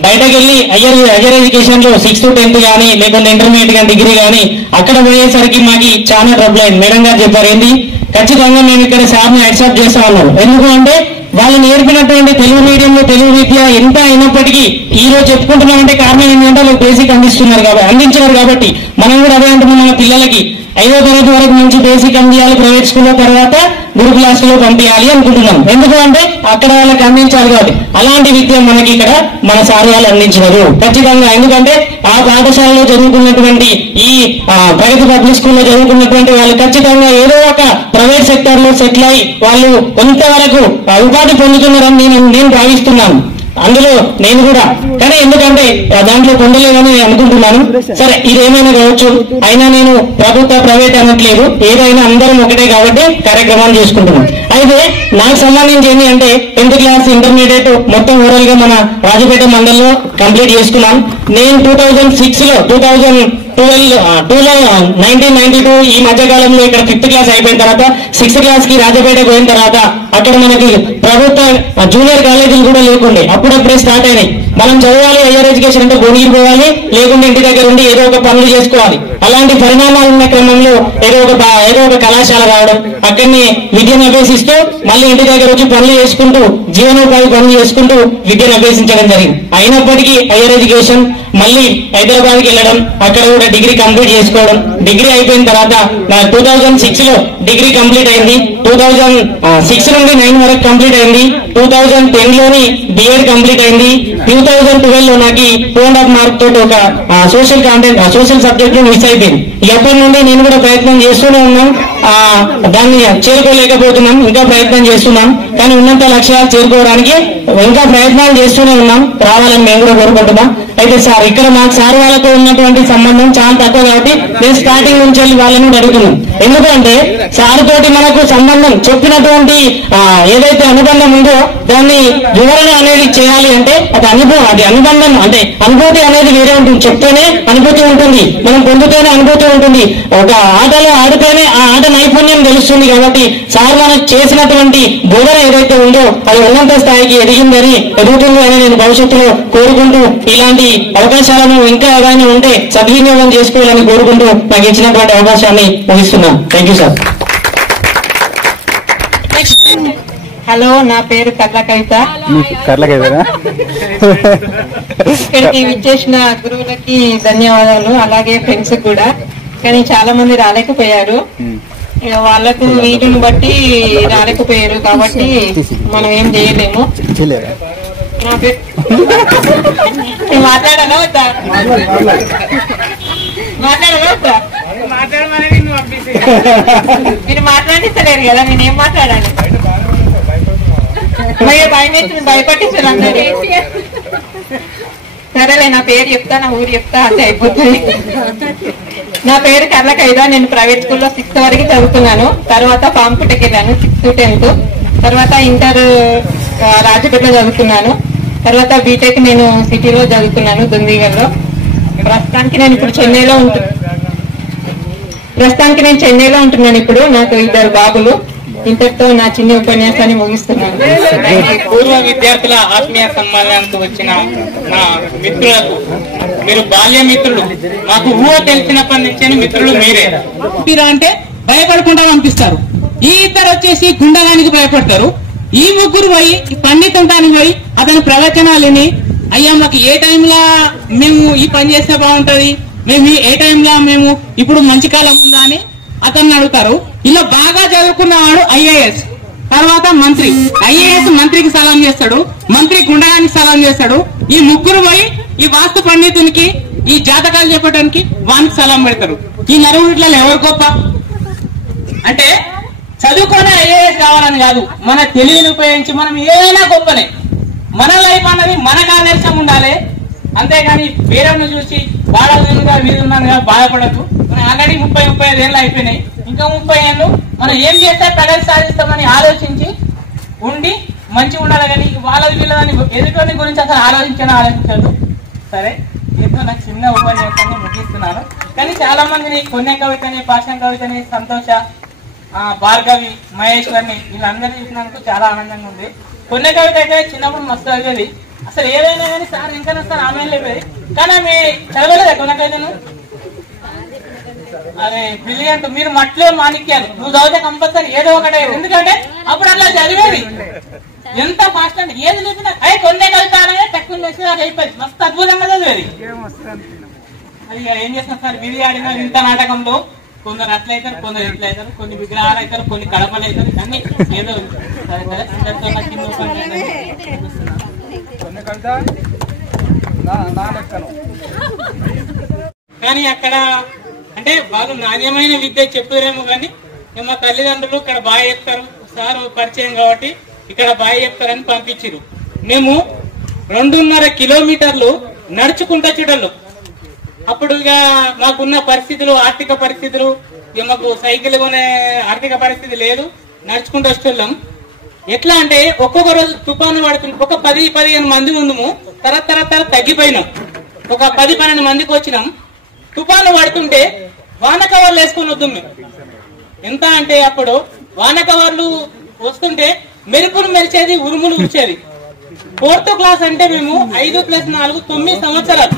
బయటకు వెళ్ళి హయ్యర్ ఎడ్యుకేషన్ లో 6th to 10th కానీ లేకుంటే ఇంటర్మీడియట్ కానీ డిగ్రీ కానీ అక్కడ పోయేసరికి మాకు చాలా ట్రబుల్ అయింది. మేడం గారు చెప్పారు ఏంటి ఖచ్చితంగా మేము ఇక్కడ సార్ని యాక్సెప్ట్ చేస్తా ఉన్నారు. ఎందుకు అంటే వాళ్ళు నేర్పినటువంటి తెలుగు మీడియంలో తెలుగు విద్య ఎంత అయినప్పటికీ ఈ రోజు చెప్పుకుంటున్నామంటే కారణం ఏంటంటే వాళ్ళు బేసిక్ అందించినారు కాబట్టి మనం కూడా అదే అంటున్నాం. మన పిల్లలకి 5వ తరగతి వరకు మంచి బేసిక్ అందియాలి, ప్రైవేట్ స్కూల్లో తర్వాత గురు క్లాసులో పంపించాలి అనుకుంటున్నాం. ఎందుకు అంటే అక్కడ వాళ్ళకి అందించాలి కాబట్టి. అలాంటి విద్య మనకి ఇక్కడ మన సార్ వాళ్ళు అందించినారు ఖచ్చితంగా. ఎందుకంటే ఆ పాఠశాలలో చదువుకున్నటువంటి ఈ ప్రగతి పబ్లిక్ స్కూల్లో చదువుకున్నటువంటి వాళ్ళు ఖచ్చితంగా ఏదో ఒక ప్రైవేట్ సెక్టర్ లో సెటిల్ అయి వాళ్ళు కొంతవరకు ఉపాధి పొందుతున్నారని నేను భావిస్తున్నాను. అందులో నేను కూడా, కానీ ఎందుకంటే దాంట్లో పొందలేదని అనుకుంటున్నాను. సరే ఇదేమైనా కావచ్చు, అయినా నేను ప్రభుత్వ ప్రైవేట్ అనట్లేదు, ఏదైనా అందరం ఒకటే కాబట్టి కార్యక్రమాలు చేసుకుంటున్నాం. అయితే నాకు సంబంధించి ఏంటి అంటే 10th క్లాస్ ఇంటర్మీడియట్ మొత్తం ఓవరాల్ గా మన రాజపేట మండలంలో కంప్లీట్ చేసుకున్నాం. నేను 1992 ఈ మధ్యకాలంలో ఇక్కడ 5th క్లాస్ అయిపోయిన తర్వాత 6th క్లాస్ కి రాజపేట పోయిన తర్వాత అక్కడ మనకి ప్రభుత్వ జూనియర్ కాలేజీలు కూడా లేకుండే, అప్పుడప్పుడే స్టార్ట్ అయినాయి. మనం చదవాలి హయ్యర్ ఎడ్యుకేషన్ అంటే భువనగిరి పోవాలి, లేకుంటే ఇంటి దగ్గర ఉండి ఏదో ఒక పనులు చేసుకోవాలి. అలాంటి పరిణామాలు ఉన్న క్రమంలో ఏదో ఒక కళాశాల రావడం, అక్కడిని విద్యను అభ్యసిస్తూ మళ్ళీ ఇంటి దగ్గర వచ్చి పనులు చేసుకుంటూ జీవనోపాధి పనులు చేసుకుంటూ విద్యను అభ్యసించడం జరిగింది. అయినప్పటికీ హయ్యర్ ఎడ్యుకేషన్ మళ్ళీ హైదరాబాద్ కి వెళ్ళడం, అక్కడ కూడా డిగ్రీ కంప్లీట్ చేసుకోవడం. డిగ్రీ అయిపోయిన తర్వాత 2006 లో డిగ్రీ కంప్లీట్ అయింది. 2006 నుండి 9 వరకు కంప్లీట్ అయింది. 2010 లోని బిఎడ్ కంప్లీట్ అయింది. 2012 లో నాకు 2.5 మార్క్ తోటి ఒక social content social subject miss అయిపోయింది. ఎప్పటి నుండి నేను కూడా ప్రయత్నం చేస్తూనే ఉన్నాం, దాన్ని చేరుకోలేకపోతున్నాం, ఇంకా ప్రయత్నం చేస్తున్నాం. కానీ ఉన్నత లక్ష్యాలు చేరుకోవడానికి ఇంకా ప్రయత్నాలు చేస్తూనే ఉన్నాం, రావాలని మేము కూడా కోరుకుంటున్నాం. అయితే సార్ ఇక్కడ మాకు సార్ వాళ్ళతో ఉన్నటువంటి సంబంధం చాలా తక్కువ కాబట్టి నేను స్టార్టింగ్ నుంచి వెళ్ళి వాళ్ళని అడుగుతున్నాం. ఎందుకంటే సార్ తోటి మనకు సంబంధం చెప్పినటువంటి ఏదైతే అనుబంధం ఉందో దాన్ని వివరణ అనేది చేయాలి అంటే అది అనుబంధం అంటే అనుభూతి అనేది వేరే ఉంటుంది. చెప్తేనే అనుభూతి ఉంటుంది, మనం పొందుతూనే అనుభూతి ఉంటుంది. ఒక ఆటలో ఆడితేనే ఆ ఆట నైపుణ్యం తెలుస్తుంది. కాబట్టి సార్ మనకు చేసినటువంటి బోధన ఏదైతే ఉందో అది ఉన్నత స్థాయికి ఎదుగుతుంది అని నేను భవిష్యత్తులో కోరుకుంటూ ఇలాంటి అవకాశాలను ఇంకా ఏదైనా ఉంటే సద్వినియోగం చేసుకోవాలని కోరుకుంటూ నాకు ఇచ్చినటువంటి అవకాశాన్ని ముగిస్తున్నాను. Thank you sir. హలో, నా పేరు కర్ల కవిత. ఇక్కడికి విచ్చేసిన గురువులకి ధన్యవాదాలు, అలాగే ఫ్రెండ్స్ కూడా. కానీ చాలా మంది రాలేకపోయారు, వాళ్ళకు వీటిని బట్టి రాలేకపోయారు కాబట్టి మనం ఏం చేయలేము. మాట్లాడాలా వద్దా? మీరు మాట్లాడిస్తలేరు కదా, నేనేం మాట్లాడాలి? భయపట్టించారు అందరూ. సరేలే, నా పేరు చెప్తా, నా ఊరు చెప్తా, అంతే అయిపోతుంది. నా పేరు కర్ల కైదా. నేను ప్రైవేట్ స్కూల్లో 6th వరకు చదువుతున్నాను. తర్వాత పాంపుటకి వెళ్ళాను 6th to 10th. తర్వాత ఇంటర్ రాజపేటలో చదువుతున్నాను. తర్వాత బీటెక్ నేను సిటీలో చదువుతున్నాను, దుందిగల్లో. ప్రస్తుతానికి నేను చెన్నైలో ఉంటున్నాను. ఇప్పుడు నాకు 2 బాబులు. ఇంతటితో నా చిన్న ఉపన్యాసాన్ని ముగిస్తున్నాను. పూర్వ విద్యార్థుల ఆత్మీయ సమ్మేళనానికి వచ్చిన నా మిత్రులకు, మీరు బాల్య మిత్రులు, మాకు ఊహ తెలిసినప్పటి నుంచి మిత్రులు మీరే. అంటే భయపడకుండా పంపిస్తారు. ఈ 2 వచ్చేసి గుండగానికి భయపడతారు. ఈ 3 పోయి పండితుంటానికి పోయి అతని ప్రవచనాలని, అయ్యా మాకు ఏ టైంలో మేము ఈ పని చేస్తే బాగుంటది, మేము ఏ టైంలో మేము ఇప్పుడు మంచి కాలం ఉందా అని అతన్ని అడుగుతారు. ఇలా బాగా చదువుకున్నవాడు ఐఏఎస్, తర్వాత మంత్రి. ఐఏఎస్ మంత్రికి సలాం చేస్తాడు, మంత్రి గుండగానికి సలాం చేస్తాడు. ఈ 3 పోయి ఈ వాస్తు పండితునికి, ఈ జాతకాలు చెప్పడానికి వానికి సలాం పెడతారు. ఈ నలుగురిలో ఎవరు గొప్ప అంటే చదువుకొని ఐఏఎస్ కావాలని కాదు, మన తెలివిని ఉపయోగించి మనం ఏదైనా గొప్పనే. మన లైఫ్ అన్నది మనకు ఆదర్శం ఉండాలి, అంతేగాని వేరేని చూసి వాడగా వీరున్నానుగా బాధపడద్దు. మనం ఆల్రెడీ 30-35 ఏళ్ళు అయిపోయినాయి, ఇంకా 30 ఏళ్ళు మనం ఏం చేస్తే ప్రగతి సాధిస్తామని ఆలోచించి ఉండి మంచిగా ఉండాలి. కానీ వాళ్ళది వీళ్ళని ఎదుటి గురించి అసలు ఆలోచించదు. సరే, ఏదో నాకు చిన్న ఉపన్యాసాన్ని ముగిస్తున్నాను. కానీ చాలా మందిని కొన్నే కవితని, పాషం కవితని, సంతోష, భార్గవి, మహేశ్వర్ని వీళ్ళందరినీ చూసినందుకు చాలా ఆనందంగా ఉంది. కొన్నే కవిత అయితే చిన్నప్పుడు మస్తు చదివేది, అసలు ఏదైనా కానీ సార్ ఇంకా సార్ ఆమె లేపేది. కానీ ఆమె చదవలేదా కొన్నే కవితను? అరే బ్రిలియంట్, మీరు మట్లో మాణిక్యాలు. నువ్వు చదివితే కంపల్సరీ ఏదో ఒకటే, ఎందుకంటే అప్పుడు అట్లా చదివేది. ఎంత ఫాస్ట్ అంటే ఏది లేపినా కొన్నే కవిత అనేది తక్కువ అది అయిపోయింది, మస్తు అద్భుతంగా చదివేది. అది ఏం చేస్తున్నా సార్, విధి ఆడిన ఇంత నాటకంలో కొందరు అట్లయితారు, కొందరు ఎట్లయితారు, కొన్ని విగ్రహాలు అవుతారు, కొన్ని కడపలు అవుతారు, అన్ని ఏదో. కానీ అక్కడ అంటే వాళ్ళు నాణ్యమైన విద్య చెప్తారేమో, కానీ మా తల్లిదండ్రులు ఇక్కడ బాగా చెప్తారు, సార్ పరిచయం కాబట్టి ఇక్కడ బాగా చెప్తారని పంపించారు. మేము 2.5 కిలోమీటర్లు నడుచుకుంటా చూడలు. అప్పుడు ఇక మాకున్న పరిస్థితులు, ఆర్థిక పరిస్థితులు, మాకు సైకిల్ కొనే ఆర్థిక పరిస్థితి లేదు, నడుచుకుంటూ వచ్చేళ్ళం. ఎట్లా అంటే ఒక్కొక్క రోజు తుఫాను పడుతుంది, ఒక 10-15 మంది ముందుము, తర్వాత తగ్గిపోయినాం, ఒక 10-12 మందికి వచ్చినాం. తుఫాను పడుతుంటే వాన కవర్లు వేసుకొని వద్దాం మేము. ఎంత అంటే అప్పుడు వాన కవర్లు వస్తుంటే మెరుపులు మెరిచేది, ఉరుములు ఉరిచేది. 4th క్లాస్ అంటే మేము 5+4 9 సంవత్సరాలు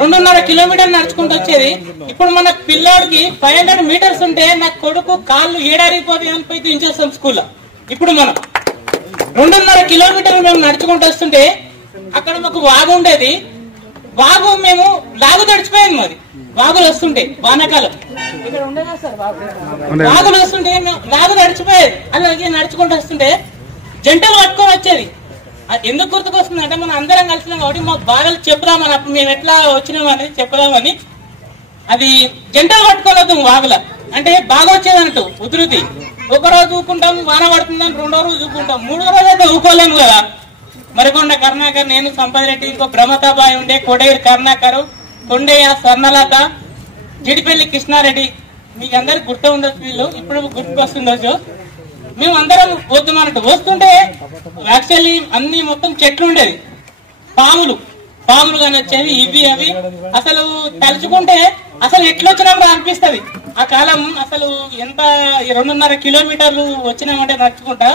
2.5 కిలోమీటర్లు నడుచుకుంటూ వచ్చేది. ఇప్పుడు మన పిల్లోడికి 500 మీటర్స్ ఉంటే నా కొడుకు కాళ్ళు ఏడారిపోతాయి అని పోయి దించేస్తాం స్కూల్లో. ఇప్పుడు మనం 2.5 కిలోమీటర్లు మేము నడుచుకుంటూ వస్తుంటే అక్కడ మాకు వాగు ఉండేది. వాగు మేము లాగు తడిచిపోయింది. మరి వాగులు వస్తుంటే వానాకాలం ఇక్కడ ఉండేదా సార్, వాగులు వస్తుంటే లాగు తడిచిపోయేది. అలాగే నడుచుకుంటూ వస్తుంటే జంటలు పట్టుకొని వచ్చేది. ఎందుకు గుర్తుకొస్తుంది అంటే మనం అందరం కలిసినాం కాబట్టి మాకు బాగా చెప్పుదామని, అప్పుడు మేము ఎట్లా వచ్చినామని చెప్పుదామని. అది జంటలు పట్టుకోలేదు వాగుల అంటే బాగా వచ్చేదన్నట్టు ఉధృతి. ఒక రోజు ఊకుంటాం, వాన పడుతుందని, రెండో రోజు ఊకుంటాం, మూడో రోజు అయితే ఊకోలేము కదా. మరికొండ కరుణాకర్, నేను, సంపత్ రెడ్డి, ఇంకో బ్రహ్మతాబాయ్ ఉండే, కోడేరు కరుణాకర్, కొండయ్య, స్వర్ణలత, జిడిపల్లి కృష్ణారెడ్డి, మీకు అందరికి గుర్తు ఉండొచ్చు, వీళ్ళు ఇప్పుడు గుర్తుకొస్తుండొచ్చు. మేము అందరం వద్దామన్నట్టు వస్తుంటే యాక్చువల్లీ అన్ని మొత్తం చెట్లు ఉండేది, పాములు కానీ వచ్చేవి, ఇవి అవి. అసలు తలుచుకుంటే అసలు ఎట్లొచ్చినామో అనిపిస్తుంది. ఆ కాలం అసలు ఎంత 2.5 కిలోమీటర్లు వచ్చినామంటే నడుచుకుంటా.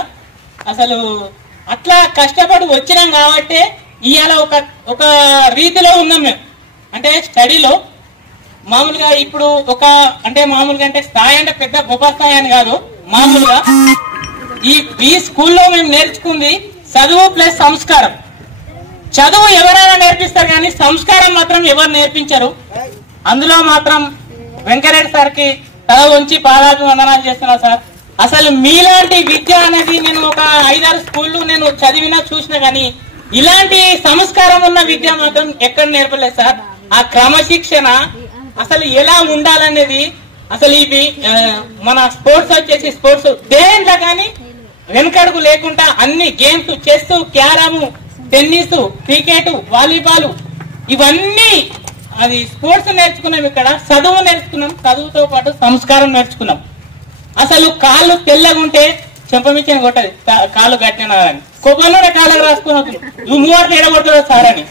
అసలు అట్లా కష్టపడి వచ్చినాం కాబట్టి ఇవాళ ఒక రీతిలో ఉన్నాం మేము. అంటే స్టడీలో మామూలుగా ఇప్పుడు మామూలుగా అంటే స్థాయి అంటే పెద్ద గొప్ప స్థాయి అని కాదు, మామూలుగా ఈ స్కూల్లో మేము నేర్చుకుంది చదువు ప్లస్ సంస్కారం. చదువు ఎవరైనా నేర్పిస్తారు కానీ సంస్కారం మాత్రం ఎవరు నేర్పించరు. అందులో మాత్రం వెంకరెడ్డి సార్కి తల వంచి పాదాభివందనాలు చేస్తున్నా సార్. అసలు మీలాంటి విద్య అనేది నేను ఒక 5-6 స్కూళ్ళు నేను చదివినా చూసినా కానీ ఇలాంటి సంస్కారం ఉన్న విద్య మాత్రం ఎక్కడ నేర్పలేదు సార్. ఆ క్రమశిక్షణ అసలు ఎలా ఉండాలనేది, అసలు ఇవి మన స్పోర్ట్స్ వచ్చేసి స్పోర్ట్స్ దేంట్లో కానీ వెనుకడుగు లేకుండా అన్ని games, chess, carrom, tennis, cricket, volleyball ఇవన్నీ అది స్పోర్ట్స్ నేర్చుకున్నాం. ఇక్కడ చదువు నేర్చుకున్నాం, చదువుతో పాటు సంస్కారం నేర్చుకున్నాం. అసలు కాళ్ళు తెల్లగా ఉంటే చెంపమిచ్చని కొట్టది, కాళ్ళు గట్టిన అని కొబ్బరి కాళ్ళకు రాసుకుని అవుతుంది, నువ్వు మూవర్లు ఎడగొడుతుంది సార్ అని.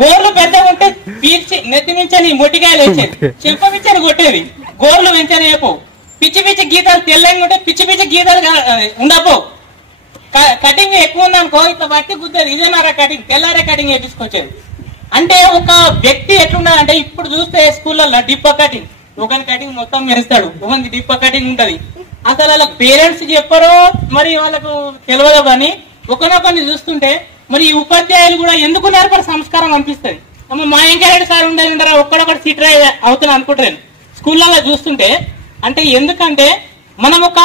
గోర్లు పెద్దగా ఉంటే పీల్చి నెత్తిమించని మొట్టికాయలు వేసేది, చెంపమిచ్చని కొట్టేది, గోర్లు పెంచని అయిపోవు. పిచ్చి పిచ్చి గీతాలు తెల్లగా ఉంటే పిచ్చి పిచ్చి గీతాలు ఉండపో. కటింగ్ ఎక్కువ ఉందనుకో ఇట్లా బట్టి గుద్దేది, ఇదేనారా కటింగ్, తెల్లారే కటింగ్ వేపించుకొచ్చేది. అంటే ఒక వ్యక్తి ఎట్లుండాలంటే ఇప్పుడు చూస్తే స్కూళ్ళల్లో డిప్ప కటింగ్, ఒకని కటింగ్ మొత్తం వేస్తాడు, ఒకటి డిప్ప కటింగ్ ఉంటది. అసలు వాళ్ళ పేరెంట్స్ చెప్పరో మరి వాళ్ళకు తెలియదు కానీ ఒకరిని చూస్తుంటే మరి ఈ ఉపాధ్యాయులు కూడా ఎందుకు నేర్పడి సంస్కారం అనిపిస్తుంది. మా వెంకరెడ్డి సార్ ఉండరా ఒక్కడొక్కటి సీట్ అవుతున్నా అనుకుంటాను స్కూళ్ళలో చూస్తుంటే. అంటే ఎందుకంటే మనం ఒక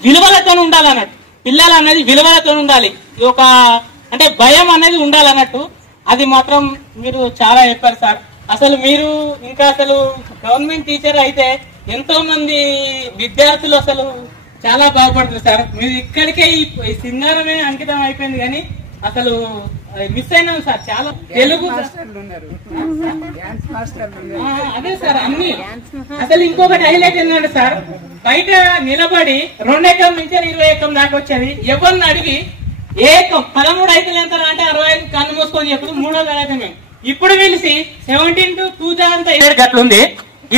విలువలతో ఉండాలన్నట్టు, పిల్లలు అనేది విలువలతో ఉండాలి, ఒక అంటే భయం అనేది ఉండాలన్నట్టు. అది మాత్రం మీరు చాలా చెప్పారు సార్. అసలు మీరు ఇంకా అసలు గవర్నమెంట్ టీచర్ అయితే ఎంతో మంది విద్యార్థులు అసలు చాలా బాగుపడుతుంది సార్. మీరు ఇక్కడికే ఈ సింగారమే అంకితం అయిపోయింది కానీ అసలు మిస్ అయినాం సార్ చాలా. తెలుగు అదే సార్ అన్ని. అసలు ఇంకొకటి హైలైట్ ఏంటంటే సార్, బయట నిలబడి 2 ఎకరం నుంచి 20 ఎకరం దాకా వచ్చేది. ఎవరిని అడిగి ఏకం 13 అయితే ఎంత అంటే 65 కన్ను మూసుకొని చెప్పుడు 3వ తరగతి మేము. ఇప్పుడు పిలిచి 17 to 2008 గట్లుంది.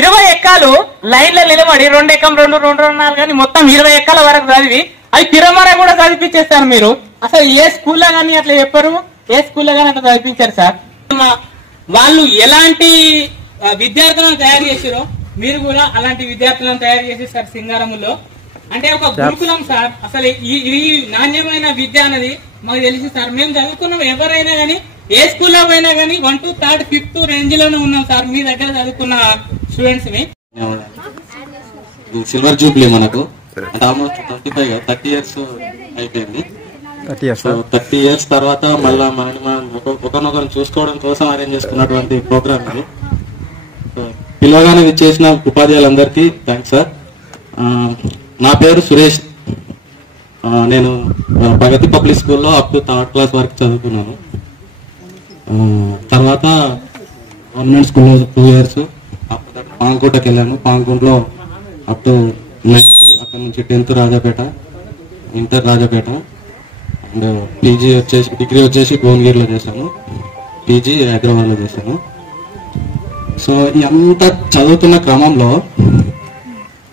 20 ఎక్కాలు లైన్ లో నిలబడి 2 ఎకరం 2, 2.4 కానీ మొత్తం 20 ఎక్కాల వరకు చదివి అవి తిరమర కూడా చదివించేస్తారు మీరు. అసలు ఏ స్కూల్లో కానీ అట్లా చెప్పరు, ఏ స్కూల్లో కానీ అట్లా చదివించారు సార్. వాళ్ళు ఎలాంటి విద్యార్థులను తయారు చేసారో మీరు కూడా అలాంటి విద్యార్థులను తయారు చేసేసారు సింగారములో. అంటే ఒక గురుకులం సార్. అసలు ఈ నాణ్యమైన విద్య అనేది మాకు తెలిసి సార్. మేము చదువుకున్నాం, ఎవరైనా కానీ ఏ స్కూల్లో పోయినా కానీ 1 to 3rd 5th రేంజ్ లోనే ఉన్నాం సార్ మీ దగ్గర చదువుకున్న స్టూడెంట్స్ ని. సిల్వర్ జూబ్లీ మనకు అంటే ఆల్మోస్ట్ 30 ఇయర్స్ అయిపోయింది. 30 ఇయర్స్ తర్వాత మళ్ళా మనని మనం ఒకరినొకరు చూసుకోవడం కోసం అరేంజ్ చేసుకున్నటువంటి ప్రోగ్రామ్ ఇది. పిల్లగానే చేసిన ఉపాధ్యాయులందరికీ థ్యాంక్స్ సార్. నా పేరు సురేష్. నేను ప్రగతి పబ్లిక్ స్కూల్లో అప్ టు 3rd క్లాస్ వరకు చదువుకున్నాను. తర్వాత గవర్నమెంట్ స్కూల్లో 2 ఇయర్స్. పాంకోటకి వెళ్ళాను. పాంకోట్లో అప్ టు 9th, అక్కడ నుంచి 10th Rajapet, inter Rajapet, and PG వచ్చేసి డిగ్రీ వచ్చేసి భువనగిరిలో చేశాను, పీజీ హైదరాబాద్లో చేశాను. సో ఇదంతా చదువుతున్న క్రమంలో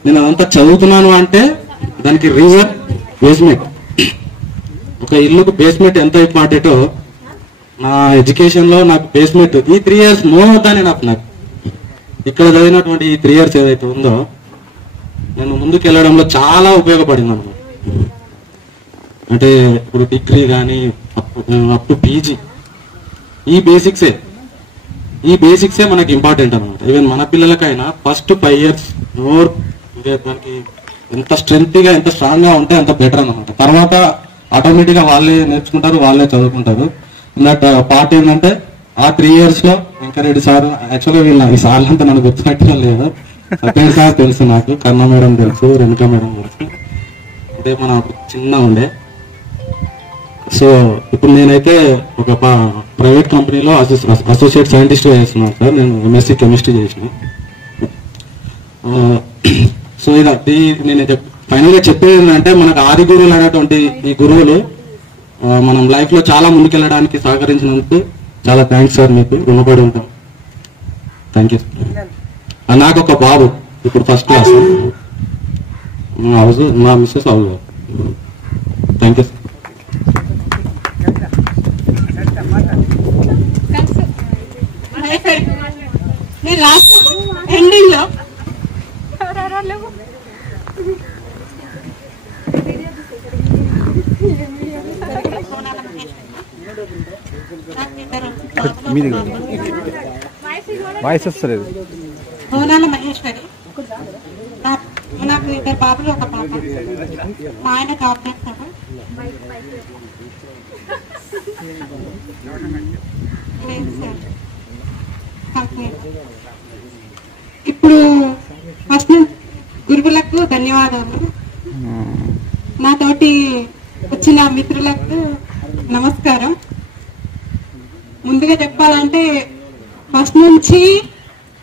నేను అదంతా చదువుతున్నాను అంటే దానికి రీజన్ బేస్మెంట్. ఒక ఇల్లుకు బేస్మెంట్ ఎంత ఇంపార్టెంటో నా ఎడ్యుకేషన్ లో నాకు బేస్మెంట్ ఈ 3 ఇయర్స్ మోహద్దానే నాకు ఇక్కడ చదివినటువంటి ఈ 3 ఇయర్స్ ఏదైతే ఉందో నేను ముందుకు వెళ్ళడంలో చాలా ఉపయోగపడింది అనమాట. అంటే ఇప్పుడు డిగ్రీ కానీ అప్ టు పీజీ ఈ బేసిక్సే మనకి ఇంపార్టెంట్ అనమాట. ఈవెన్ మన పిల్లలకైనా ఫస్ట్ 5 ఇయర్స్ మోర్ దానికి ఎంత స్ట్రెంగ్త్ గా ఎంత స్ట్రాంగ్ గా ఉంటే అంత బెటర్ అనమాట. తర్వాత ఆటోమేటిక్గా వాళ్ళే నేర్చుకుంటారు, వాళ్ళే చదువుకుంటారు. దట్ పార్ట్ ఏంటంటే ఆ 3 years లో వెంకరెడ్డి సార్, యాక్చువల్గా వీళ్ళ ఈ సార్లంతా నన్ను గుర్తుపెట్టడం లేదు. సత్యం సార్ తెలుసు నాకు, కర్ణ మేడం తెలుసు, రేణుకా మేడం తెలుసు, అంటే మన చిన్న ఉండే. సో ఇప్పుడు నేనైతే ఒక ప్రైవేట్ కంపెనీలో అసోసియేట్ సైంటిస్ట్ చేస్తున్నాను సార్. నేను MSc కెమిస్ట్రీ చేసిన. సో ఇది నేను ఫైనల్ గా చెప్పేది ఏంటంటే, మనకు ఆది గురువులు అనేటువంటి ఈ గురువులు మనం లైఫ్ లో చాలా ముందుకెళ్ళడానికి సహకరించినందుకు చాలా థ్యాంక్స్ సార్, మీకు రుణపడి ఉంటాం. Thank you. నాకు ఒక బాబు ఇప్పుడు 1st క్లాస్, మా మిస్సెస్ హౌస్. Thank you. నేను లాస్ట్ ఎండింగ్ లో వాయిస్ వస్తలేదు. హోనాల మహేశ్వరి. నాకు 2 బాబులు, 1 పాప. మా ఆయన జాబ్ చేస్తాడు. లేదు సార్. ఇప్పుడు ఫస్ట్ గురువులకు ధన్యవాదాలు. నాతోటి వచ్చిన మిత్రులకు నమస్కారం. ముందుగా చెప్పాలంటే ఫస్ట్ నుంచి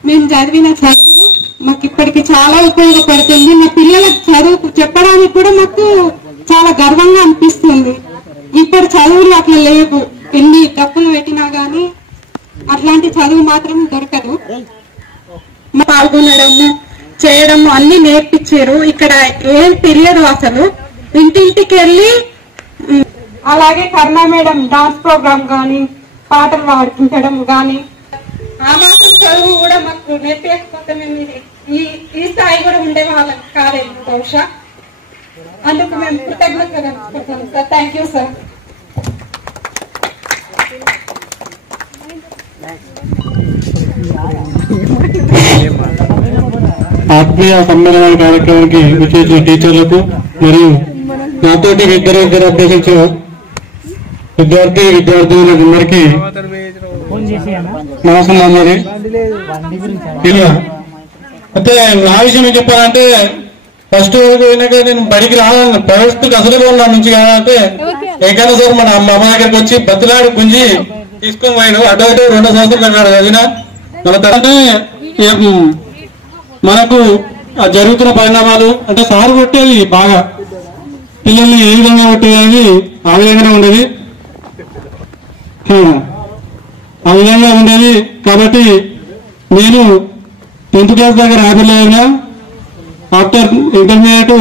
మేము చదివిన చదువు మాకు ఇప్పటికి చాలా ఉపయోగపడుతుంది. మా పిల్లలకు చదువు చెప్పడానికి కూడా మాకు చాలా గర్వంగా అనిపిస్తుంది. ఇప్పుడు చదువులు అట్లా లేవు, ఎన్ని డబ్బులు పెట్టినా గానీ అట్లాంటి చదువు మాత్రం దొరకదు. పాల్గొనడము, చేయడము అన్ని నేర్పించారు. ఇక్కడ ఏం తెలియదు అసలు. ఇంటింటికి వెళ్ళి అలాగే కర్ణ మేడం డాన్స్ ప్రోగ్రామ్ గానీ, పాటలు పాడించడం గానీ, ఆ మాత్రం చదువు కూడా మాకు నేర్పించకపోతే మేము ఈ స్థాయి కూడా ఉండే వాళ్ళం కాలేదు బహుశా. అందుకు మేము కృతజ్ఞతగా తెలుసుకుంటాం సార్. Thank you sir. ఆత్మీయ సమ్మేళన కార్యక్రమానికి విచ్చేసిన టీచర్లకు మరియు నాతోటి ఇద్దరు అభ్యసించిన విద్యార్థులందరికీ నమస్కారం. అయితే నా విషయం ఏం చెప్పాలంటే, ఫస్ట్ పోయినాక నేను బడికి రావాలని ప్రైవేట్ స్కూల్కి అసలు నా నుంచి కావాలంటే ఏకైనా సార్ మన అమ్మ దగ్గరికి వచ్చి బతులాడు గుంజి తీసుకొని పోయాడు. అటు 2 సంవత్సరాలు అన్నాడు చదివిన. మన తర్వాత మనకు జరుగుతున్న పరిణామాలు అంటే సార్ కొట్టేది బాగా పిల్లల్ని ఏ విధంగా కొట్టేది ఆ విధంగానే ఉండేది కాబట్టి నేను 10th క్లాస్ దాకా రాబోయేలా after intermediate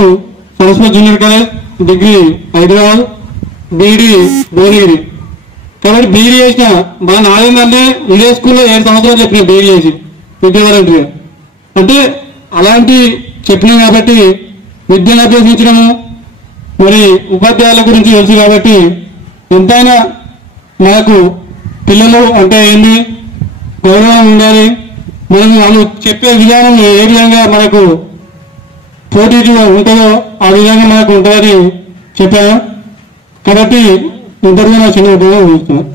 Saraswati junior college, degree Hyderabad, BEd Bhuvanagiri. కాబట్టి బీఈడి చేసిన మా నాదేంటంటే ఇదే స్కూల్లో 7 సంవత్సరాలు చెప్పిన బీఈడి చేసి విద్యావాలంటీ. అంటే అలాంటి చెప్పినాం కాబట్టి విద్యను అభ్యసించడము, మరి ఉపాధ్యాయుల గురించి తెలుసు కాబట్టి ఎంతైనా మనకు పిల్లలు అంటే ఏంటి గౌరవం ఉండాలి. మనం వాళ్ళు చెప్పే విధానం ఏ విధంగా మనకు పోటీగా ఉంటుందో ఆ విధంగా మనకు ఉంటుందని చెప్పాను. కాబట్టి ఇంతవరకు నా చిన్న ఉపయోగం చూస్తున్నాను.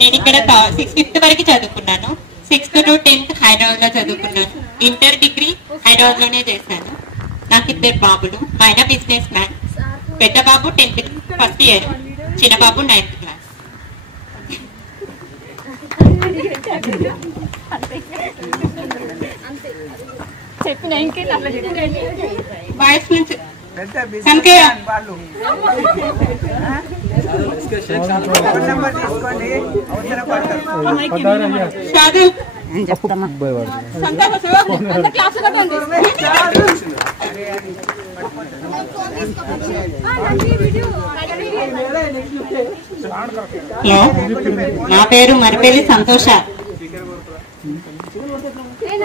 నేను ఇక్కడ 6th వరకు చదువుకున్నాను. 6th to 10th హైదరాబాద్ లో చదువుకున్నాను. ఇంటర్ డిగ్రీ హైదరాబాద్ లోనే చేశాను. నాకు 2 బాబులు. మా ఆయన బిజినెస్ మ్యాన్. పెద్ద బాబు 10th ఫస్ట్ ఇయర్, చిన్న బాబు 9th క్లాస్. వాయిస్ నుంచి హలో, నా పేరు మరిపల్లి సంతోష.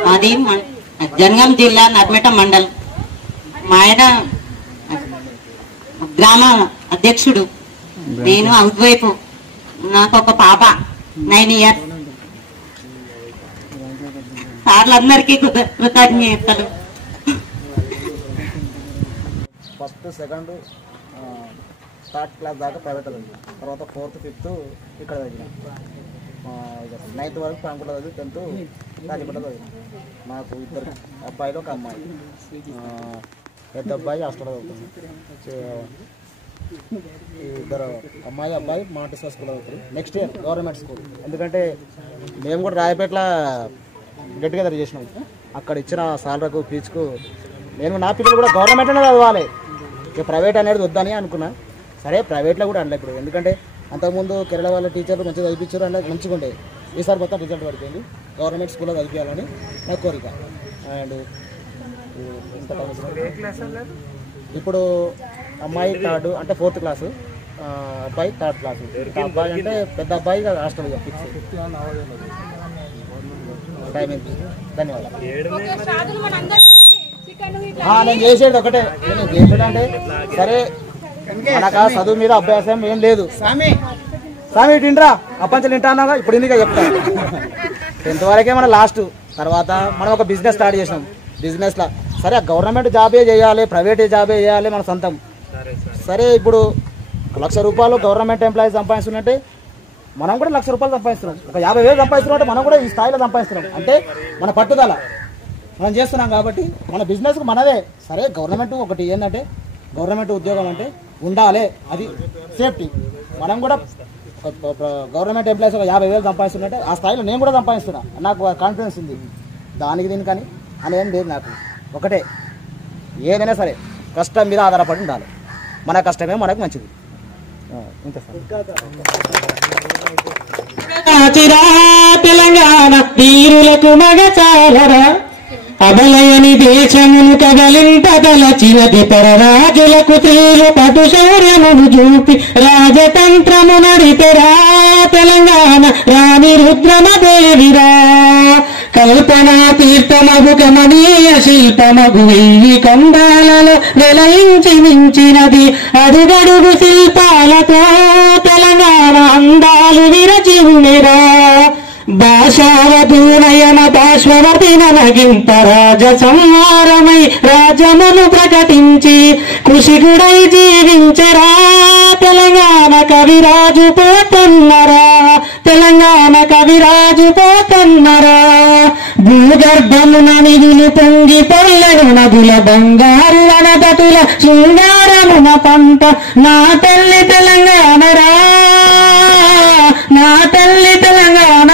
మాది జనగాం జిల్లా నర్మేట మండల్. మా ఆయన గ్రామ అధ్యక్షుడు, నేను హౌస్ వైఫ్. నాకు ఒక పాప 9 years. సార్లందరికీ కృతజ్ఞతలు. సెకండ్ థర్డ్ క్లాస్ దాకా ప్రైవేట్ చదివిన. తర్వాత 4th 5th ఇక్కడ చదివిన. 9th వరకు పాంకుట చదివి 10th రాజపేట చదివిన. నాకు 2 అబ్బాయిలు 1 అమ్మాయి. పెద్ద అబ్బాయి హాస్టల్లో చదువుతుంది. 2 అమ్మాయి అబ్బాయి మాంటిసోరీ స్కూల్ చదువుతారు. Next year government school. ఎందుకంటే మేము కూడా రాయపేటలో గెట్ టుగెదర్ చేసినాం. అక్కడ ఇచ్చిన సాలరీకు ఫీజుకు నేను నా పిల్లలు కూడా గవర్నమెంట్లోనే చదవాలి, ఇక ప్రైవేట్ అనేది వద్దని అనుకున్నా. సరే ప్రైవేట్లో కూడా అనలే ఇప్పుడు, ఎందుకంటే అంతకుముందు కేరళ వాళ్ళ టీచర్లు మంచిగా చదివించారు, అంటే మంచిగా ఉండే. ఈసారి మొత్తం రిజల్ట్ పడిపోయింది. గవర్నమెంట్ స్కూల్లో చదివించాలని నా కోరిక. అండ్ ఇప్పుడు అమ్మాయి 3rd అంటే 4th క్లాసు, అబ్బాయి 3rd క్లాసు. అబ్బాయి అంటే పెద్ద అబ్బాయి హాస్టల్ ఫిక్స్. టైం ధన్యవాదాలు. నేను చేసేది ఒకటే, నేను చేసేదంటే సరే మనకు చదువు మీద అభ్యాసం ఏం లేదు. స్వామి తింటరా అప్పంచలు తింటా అన్నాగా, ఇప్పుడు ఇందుకే చెప్తాను. 10th వరకే మన లాస్ట్. తర్వాత మనం ఒక బిజినెస్ స్టార్ట్ చేసినాం. బిజినెస్లో సరే గవర్నమెంట్ జాబే చేయాలి, ప్రైవేట్ జాబే చేయాలి, మన సొంతం. సరే ఇప్పుడు 1,00,000 రూపాయలు గవర్నమెంట్ ఎంప్లాయీస్ సంపాదిస్తున్నట్టే మనం కూడా 1,00,000 రూపాయలు సంపాదిస్తున్నాం. ఒక 50,000 సంపాదిస్తున్నట్టే మనం కూడా ఈ స్థాయిలో సంపాదిస్తున్నాం. అంటే మన పట్టుదల మనం చేస్తున్నాం కాబట్టి మన బిజినెస్కి మనదే. సరే గవర్నమెంట్ ఒకటి ఏంటంటే గవర్నమెంట్ ఉద్యోగం అంటే ఉండాలి, అది సేఫ్టీ. మనం కూడా గవర్నమెంట్ ఎంప్లాయీస్ ఒక 50,000 సంపాదిస్తున్నట్టే ఆ స్థాయిలో నేను కూడా సంపాదిస్తున్నా. నాకు కాన్ఫిడెన్స్ ఉంది. దానికి దీనికని అనేం లేదు. నాకు ఒకటే, ఏదైనా సరే కష్టం మీద ఆధారపడి ఉండాలి. మన కష్టమే మనకు మంచిది. తెలంగాణ వీరులకు మగ చాలరా, అబలయని దేశమును కదలింపదలచినది పరరాజులకు స్త్రీలు పటు శౌర్యమును చూపి రాజతంత్రము నడిపెరా. తెలంగాణ రాణి రుద్రమదేవిరా, కల్పనా తీర్థమగు గమనీయ శిల్పమగు 1000 కండాలలో నిలయించి మించినది అడుగడుగు శిల్పాలతో తెలంగాణ అందాలు విరచిమ్మెరా. భాషావధూనయన పాశ్వవతి నగింత రాజ సంహారమై రాజమును ప్రకటించి కృషికుడై జీవించరా. తెలంగాణ కవిరాజు పోతన్నరా, తెలంగాణ కవిరాజు పోతన్నరా. భూగర్భమున నిధులు పొంగి పొల్లెను నదుల బంగారు వనపతుల శృంగారమున పంట నా తల్లి తెలంగాణరా, నా తల్లి తెలంగాణ